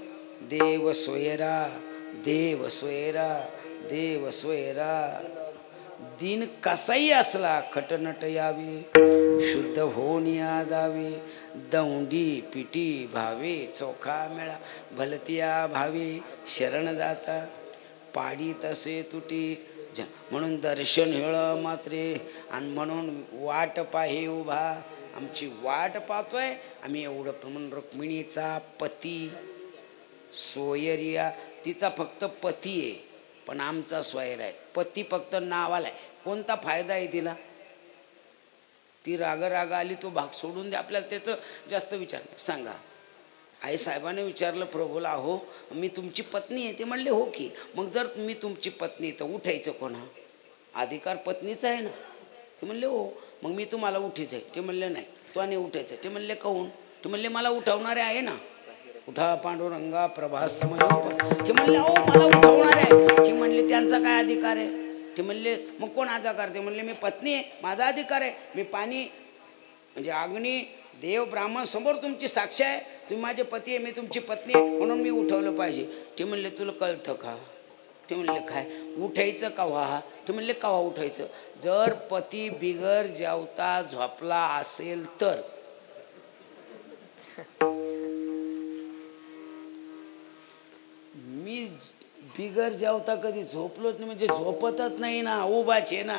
देव सोयरा, देव सोयरा, देव सोयरा. दिन कसाही असला खटनट यावे, शुद्ध होऊन या जावे, दौंडी पिटी भावे चोखा मेळा, भलतिया भावे शरण जाता, पाडी तसे तुटी. म्हणून दर्शन हेळ मात्रे आणि म्हणून वाट पाहे उभा. आमची वाट पाहतोय आम्ही एवढं. म्हणून रुक्मिणीचा पती सोयरिया, तिचा फक्त पती आहे पण आमचा स्वैर आहे. पती फक्त नावाला आहे. कोणता फायदा आहे तिला? ती राग आली तो भाग सोडून दे. आपल्याला त्याचं जास्त विचार नाही. सांगा, आई साहेबाने विचारलं प्रभूला, अहो मी तुमची पत्नी आहे. ते म्हणले हो की. मग जर मी तुमची पत्नी तर उठायचं कोणा? अधिकार पत्नीचा आहे ना. ते म्हणले हो. मग मी तुम्हाला उठीच आहे. ते म्हणले नाही तो नाही उठायचं. ते म्हणले कहून? ते म्हणले मला उठवणारे आहे ना. उठा पांडुरंगा प्रभास समय. ते म्हणले अहो मला उठवणार आहे. ते म्हणले त्यांचा काय अधिकार आहे? ते म्हणले मग कोण अधिकार? ते म्हणले मी पत्नी आहे, माझा अधिकार आहे. मी पाणी म्हणजे अग्नी देव ब्राह्मण समोर तुमची साक्ष आहे. तुम्ही माझे पती आहे, मी तुमची पत्नी आहे, म्हणून मी उठवलं पाहिजे. ते म्हणले तुला कळतं का? ते म्हणले काय? उठायचं कव्हा? ते म्हणले कव्हा उठायचं? जर पती बिगर जेवता झोपला असेल तर. मी बिगर जेवता कधी झोपलोच नाही. म्हणजे झोपतच नाही ना, उभाचे ना.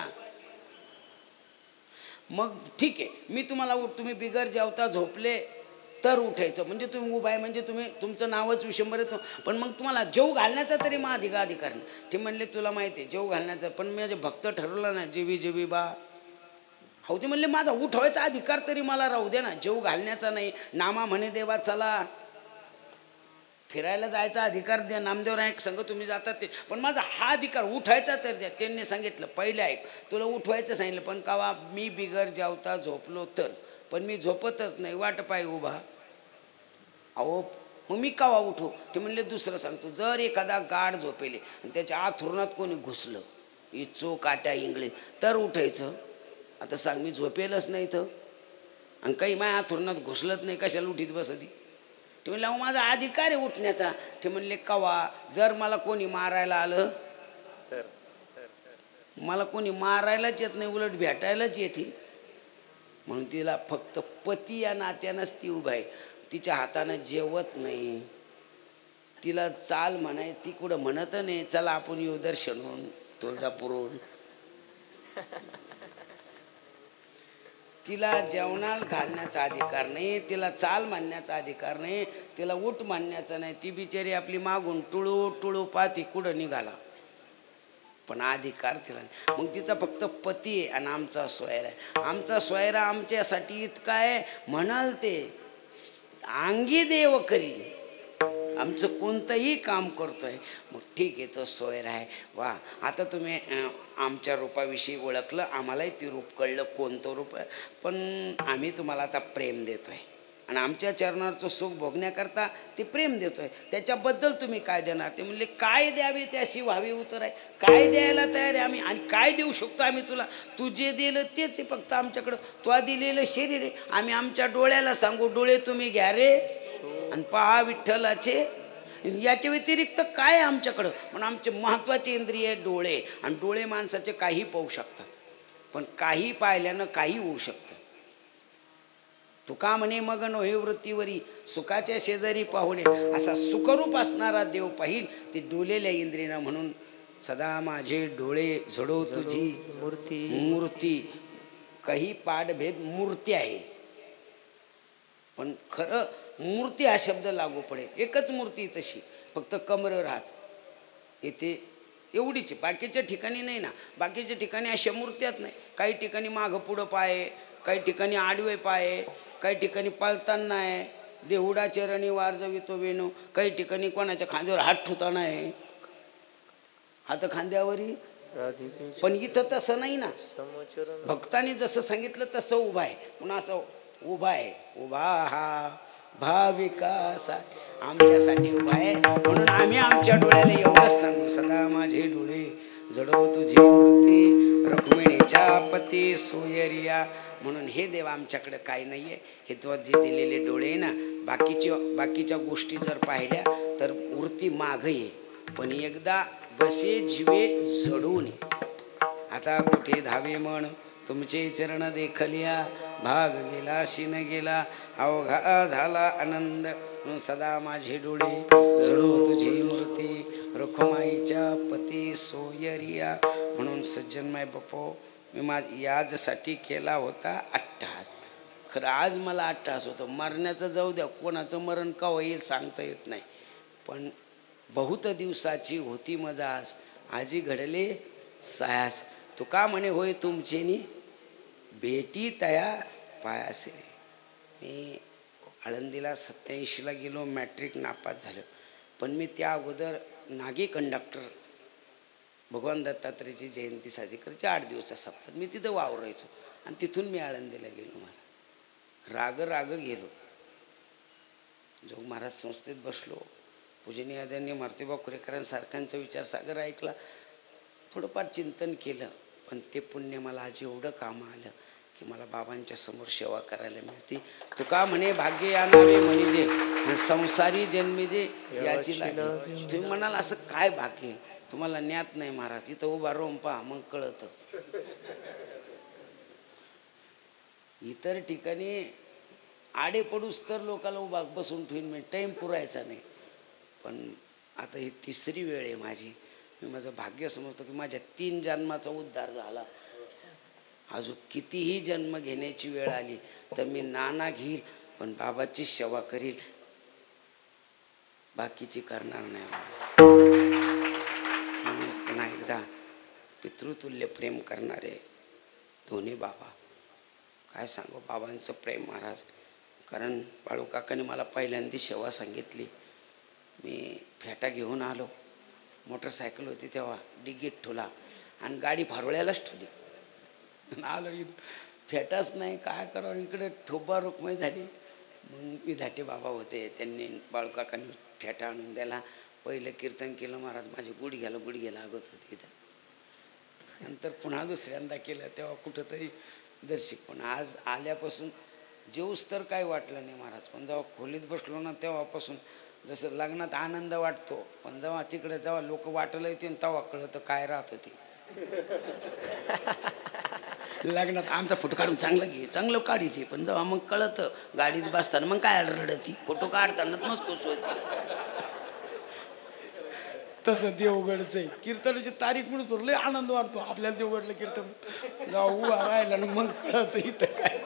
मग ठीक आहे, मी तुम्हाला तुम्ही बिगर जेवता झोपले तर उठायचं. म्हणजे तुम्ही उभा आहे म्हणजे तुम्ही तुमचं नावच विशंबर येतो. पण मग तुम्हाला जेव घालण्याचा तरी मग अधिकार नाही. ते म्हणले तुला माहिती आहे जेव घालण्याचा, पण माझे भक्त ठरवलं ना जेवी जेवी बा. हो ते म्हणले माझा उठवायचा अधिकार तरी मला राहू दे ना, जेव घालण्याचा नाही. नामा म्हणे देवा चला, फिरायला जायचा अधिकार द्या. नामदेव नायक संघ तुम्ही जातात ते, पण माझा हा अधिकार उठायचा तर द्या. त्यांनी सांगितलं पहिले ऐक, तुला उठवायचं सांगितलं पण कावा मी बिगर जेवता झोपलो तर. पण मी झोपतच नाही, वाट पाय उभा. अहो मग मी कावा उठू? ते म्हणले दुसरं सांगतो, जर एखादा गाढ झोपेले आणि त्याच्या आथुरणात कोणी घुसलं इचो काट्या इंगळे तर उठायचं. आता सांग मी झोपेलच नाही तर आणि काही माझ्या आथुरणात घुसलत नाही, कशाला उठीत बसती? ते म्हणले अहो माझा अधिकार आहे उठण्याचा. ते म्हणले कवा? जर मला कोणी मारायला आलं, मला कोणी मारायलाच येत नाही, उलट भेटायलाच येते. म्हणून तिला फक्त पती या नात्यानंच ती उभा आहे. तिच्या हातानं जेवत नाही. तिला चाल म्हणाय ती कुठं म्हणत नाही चला आपण येऊ दर्शनहून तुळजापूरहून. तिला जेवणाला घालण्याचा अधिकार नाही, तिला चाल मानण्याचा अधिकार नाही, तिला उठ मानण्याचा नाही. ती बिचारी आपली मागून टुळू टुळू पाहती कुठं निघाला, पण अधिकार तिला नाही. मग तिचा फक्त पती आहे आणि आमचा स्वैर आहे. आमचा स्वैरा आमच्यासाठी इतका आहे म्हणाल ते अंगी देव करी. आमचं कोणतंही काम करतोय मग ठीक आहे तो सोयर आहे. वा आता तुम्ही आमच्या रूपाविषयी ओळखलं, आम्हालाही ते रूप कळलं कोणतं रूप आहे. पण आम्ही तुम्हाला आता प्रेम देतोय आणि आमच्या चरणाचं सुख भोगण्याकरता ते प्रेम देतोय. त्याच्याबद्दल तुम्ही काय देणार? ते म्हणले काय द्यावे त्याशी व्हावी उतर आहे. काय द्यायला तयार आहे आम्ही आणि काय देऊ शकतो आम्ही तुला? तू जे दिलं तेच आहे फक्त आमच्याकडं. तू दिलेलं शरीर आहे, आम्ही आमच्या डोळ्याला सांगू डोळे तुम्ही घ्या रे आणि पहा विठ्ठलाचे. याच्या व्यतिरिक्त काय आमच्याकडं? पण आमचे महत्वाचे इंद्रिय डोळे आणि डोळे माणसाचे काही पाहू शकतात, पण काही पाहिल्यानं काही होऊ शकतं. तुका म्हणे मग नोहे वृत्तीवरी सुखाच्या शेजारी पाहुणे. असा सुखरूप असणारा देव पाहिल ते डोलेल्या इंद्रियानं. म्हणून सदा माझे डोळे झडो तुझी मूर्ती मूर्ती. काही पाठभेद मूर्ती आहे, पण खरं मूर्ती हा शब्द लागू पडेल. एकच मूर्ती तशी, फक्त कमर राहत इथे एवढीच. बाकीच्या ठिकाणी नाही ना. बाकीच्या ठिकाणी अशा मूर्त्याच नाही. काही ठिकाणी मागं पुढं पाय, काही ठिकाणी आडवे पाय, काही ठिकाणी पळताना आहे, देहुडा चरणी वार जवितो वेणू. काही ठिकाणी कोणाच्या खांद्यावर हात ठुताना आहे, हात खांद्यावरी. पण इथं तसं नाही ना. भक्तांनी जसं सांगितलं तसं उभा आहे. म्हणून असं उभा आहे. उभा हा भाविकास आमच्यासाठी उभा आहे. म्हणून आम्ही आमच्या डोळ्याला एवढंच सांगू, सदा माझे डोळे जडो तुझी मूर्ती रुक्मिणीच्या पती सोयरिया. म्हणून हे देव आमच्याकडे काय नाहीये, हे तो जे दिलेले डोळे आहे ना, बाकीच्या गोष्टी जर पाहिल्या तर मूर्ती माग येईल, पण एकदा बसे जीवे जडून. आता कुठे धावे म्हण तुमचे चरण देखलिया, भाग गेला शिन गेला अवघा झाला आनंद. म्हणून सदा माझे डोळे जडो तुझी मूर्ती रुक्माईच्या पती सोयरिया. म्हणून सज्जनमाय बापो, मी याजसाठी केला होता अट्टहास. खरं आज मला अट्टहास होतो. मरण्याचं जाऊ द्या, कोणाचं मरण का होईल सांगता येत नाही, पण बहुत दिवसाची होती मजा आज, आजी घडले सायास. तुका म्हणे होय तुमचेनी भेटी तया पायासे. मी आळंदीला 87ला गेलो, मॅट्रिक नापास झालो, पण मी त्या अगोदर नागे कंडक्टर भगवान दत्तात्रेयची जयंती साजरी करायची 8 दिवसाचा सप्ताह, मी तिथं वावरायचो. आणि तिथून मी आळंदीला गेलो. मला राग गेलो. जोग महाराज संस्थेत बसलो, पूजनीय आदरणीय मारुतीबा कुरेकरांसारख्यांचा विचार सागर ऐकला, थोडंफार चिंतन केलं, पण ते पुण्य मला आज एवढं कामं आलं की मला बाबांच्या समोर सेवा करायला मिळते. तुका म्हणे भाग्य या नावे म्हणजे संसारी जन्मी जे याची लागे. तुम्ही म्हणाल असं काय भाग्य, तुम्हाला ज्ञात नाही महाराज, इथं उभा राहून पहा मग कळत. इतर ठिकाणी आडे पडूस तर लोकांना उभा बसून ठेवून मी टाइम पुरायचा नाही, पण आता ही 3री वेळ आहे माझी. मी माझं भाग्य समजतो की माझ्या 3 जन्माचा उद्धार झाला. अजून कितीही जन्म घेण्याची वेळ आली तर मी नाना घेईल, पण बाबाची सेवा करील, बाकीची करणार नाही. पुन्हा एकदा पितृतुल्य प्रेम करणारे दोन्ही बाबा, काय सांगू बाबांचं प्रेम महाराज. कारण बाळू काकाने मला पहिल्यांदा सेवा सांगितली. मी फेटा घेऊन आलो, मोटरसायकल होती तेव्हा, डिग्गीत ठेवला आणि गाडी फारोळ्यालाच ठेवली. आलो इथं फेटाच नाही, काय करावं, इकडे ठोबा रुक्मय झाली. मग विधाटे बाबा होते, त्यांनी बाळू काकांनी फेटा आणून द्याला. पहिलं कीर्तन केलं महाराज, माझे गुडघ्याला आगत होते इथं. नंतर पुन्हा दुसऱ्यांदा केलं तेव्हा कुठंतरी दर्शिक. पण आज आल्यापासून जेऊस तर काय वाटलं नाही महाराज, पण जेव्हा खोलीत बसलो ना तेव्हापासून जसं लग्नात आनंद वाटतो, पण जेव्हा तिकडे जेव्हा लोक वाटलं येते तेव्हा कळतं काय राहत होती. लग्नात आमचा फोटो काढून चांगलं काढायची, पण जेव्हा मग कळतं गाडीत बसताना मग काय रडती, फोटो काढतानाच मग खुश होती. तसं देवगडच आहे. कीर्तनाची तारीख म्हणून लय आनंद वाटतो आपल्याला देवगडलं कीर्तन जाऊ राहिला ना मग कळत इथं काय.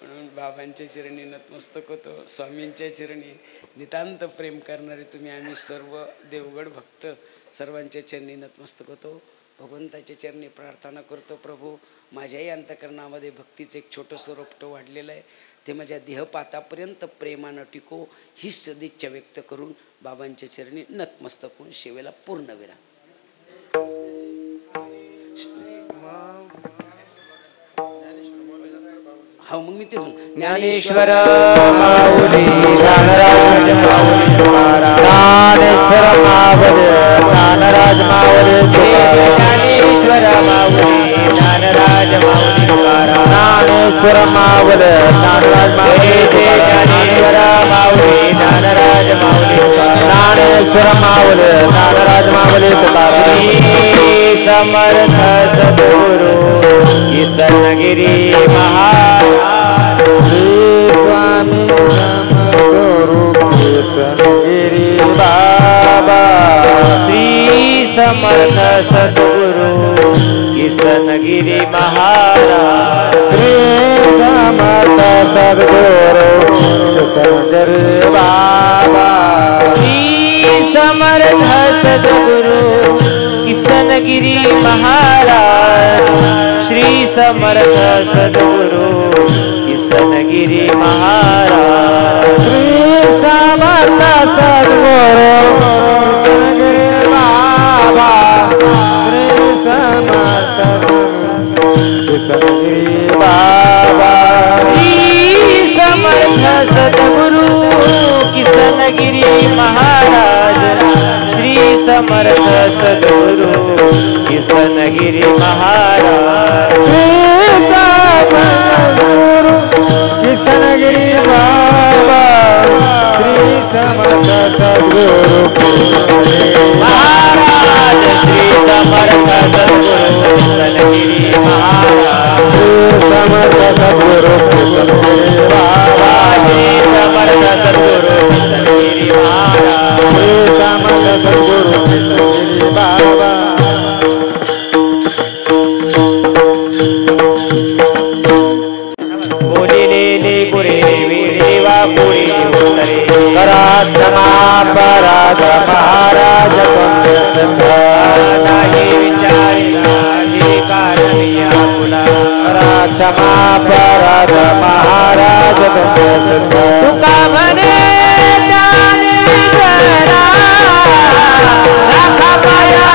म्हणून बाबांच्या चरणी नतमस्तक होतो, स्वामींच्या चरणी नितांत प्रेम करणारे तुम्ही आम्ही सर्व देवगड भक्त सर्वांच्या चरणी नतमस्तक होतो. भगवंताच्या चरणी प्रार्थना करतो, प्रभू माझ्याही अंतकरणामध्ये भक्तीचं एक छोटंसं रोपटं वाढलेलं आहे, ते माझ्या देहपातापर्यंत प्रेमानं टिको, ही सदिच्छा व्यक्त करून बाबांच्या चरणी नतमस्तक होऊन सेवेला पूर्ण विराम. हो मग मी तेच ज्ञानेश्वर माऊली ज्ञानराज माऊली ज्ञानेश्वर माऊली ज्ञानराज माऊली ज्ञानेश्वर माऊली ज्ञानराज माऊली ज्ञानेश्वर माऊली ज्ञानराज माऊली ज्ञानेश्वर माऊली ज्ञानराज माऊली ज्ञानेश्वर माऊली ज्ञानराज माऊली समर्थ सद्गुरु किसनगिरी महाराज स्वामी समगुरु किसनगिरी बाबा श्री समर्थ सद्गुरु किसनगिरी महाराज श्री समर्थ सद्गुरु किसनगिरी बाबा श्री समर्थ सद्गुरु किसनगिरी महाराज श्री समर्थ सद्गुरु किसनगिरी महाराज श्री समर्थ सद्गुरु किसनगिरी बाबा श्री समर्थ किसनगिरी बाबा श्री समर्थ सद्गुरु किसनगिरी महाराज श्री समर्थ सद्गुरु किसनगिरी महाराज किसनगिरी बाबा श्री समर्थ सद्गुरु महाराज श्री समर्थ सद्गुरु किसनगिरी महाराज समर्थ सद्गुरु किसनगिरी बाबा श्री समर्थ सद्गुरु किसनगिरी महाराज समर्थ सद्गुरु किसनगिरी बाबा पराध महाराज नाही विचारिया पुला क्षमा पराध महाराज तुका म्हणे राखा पाया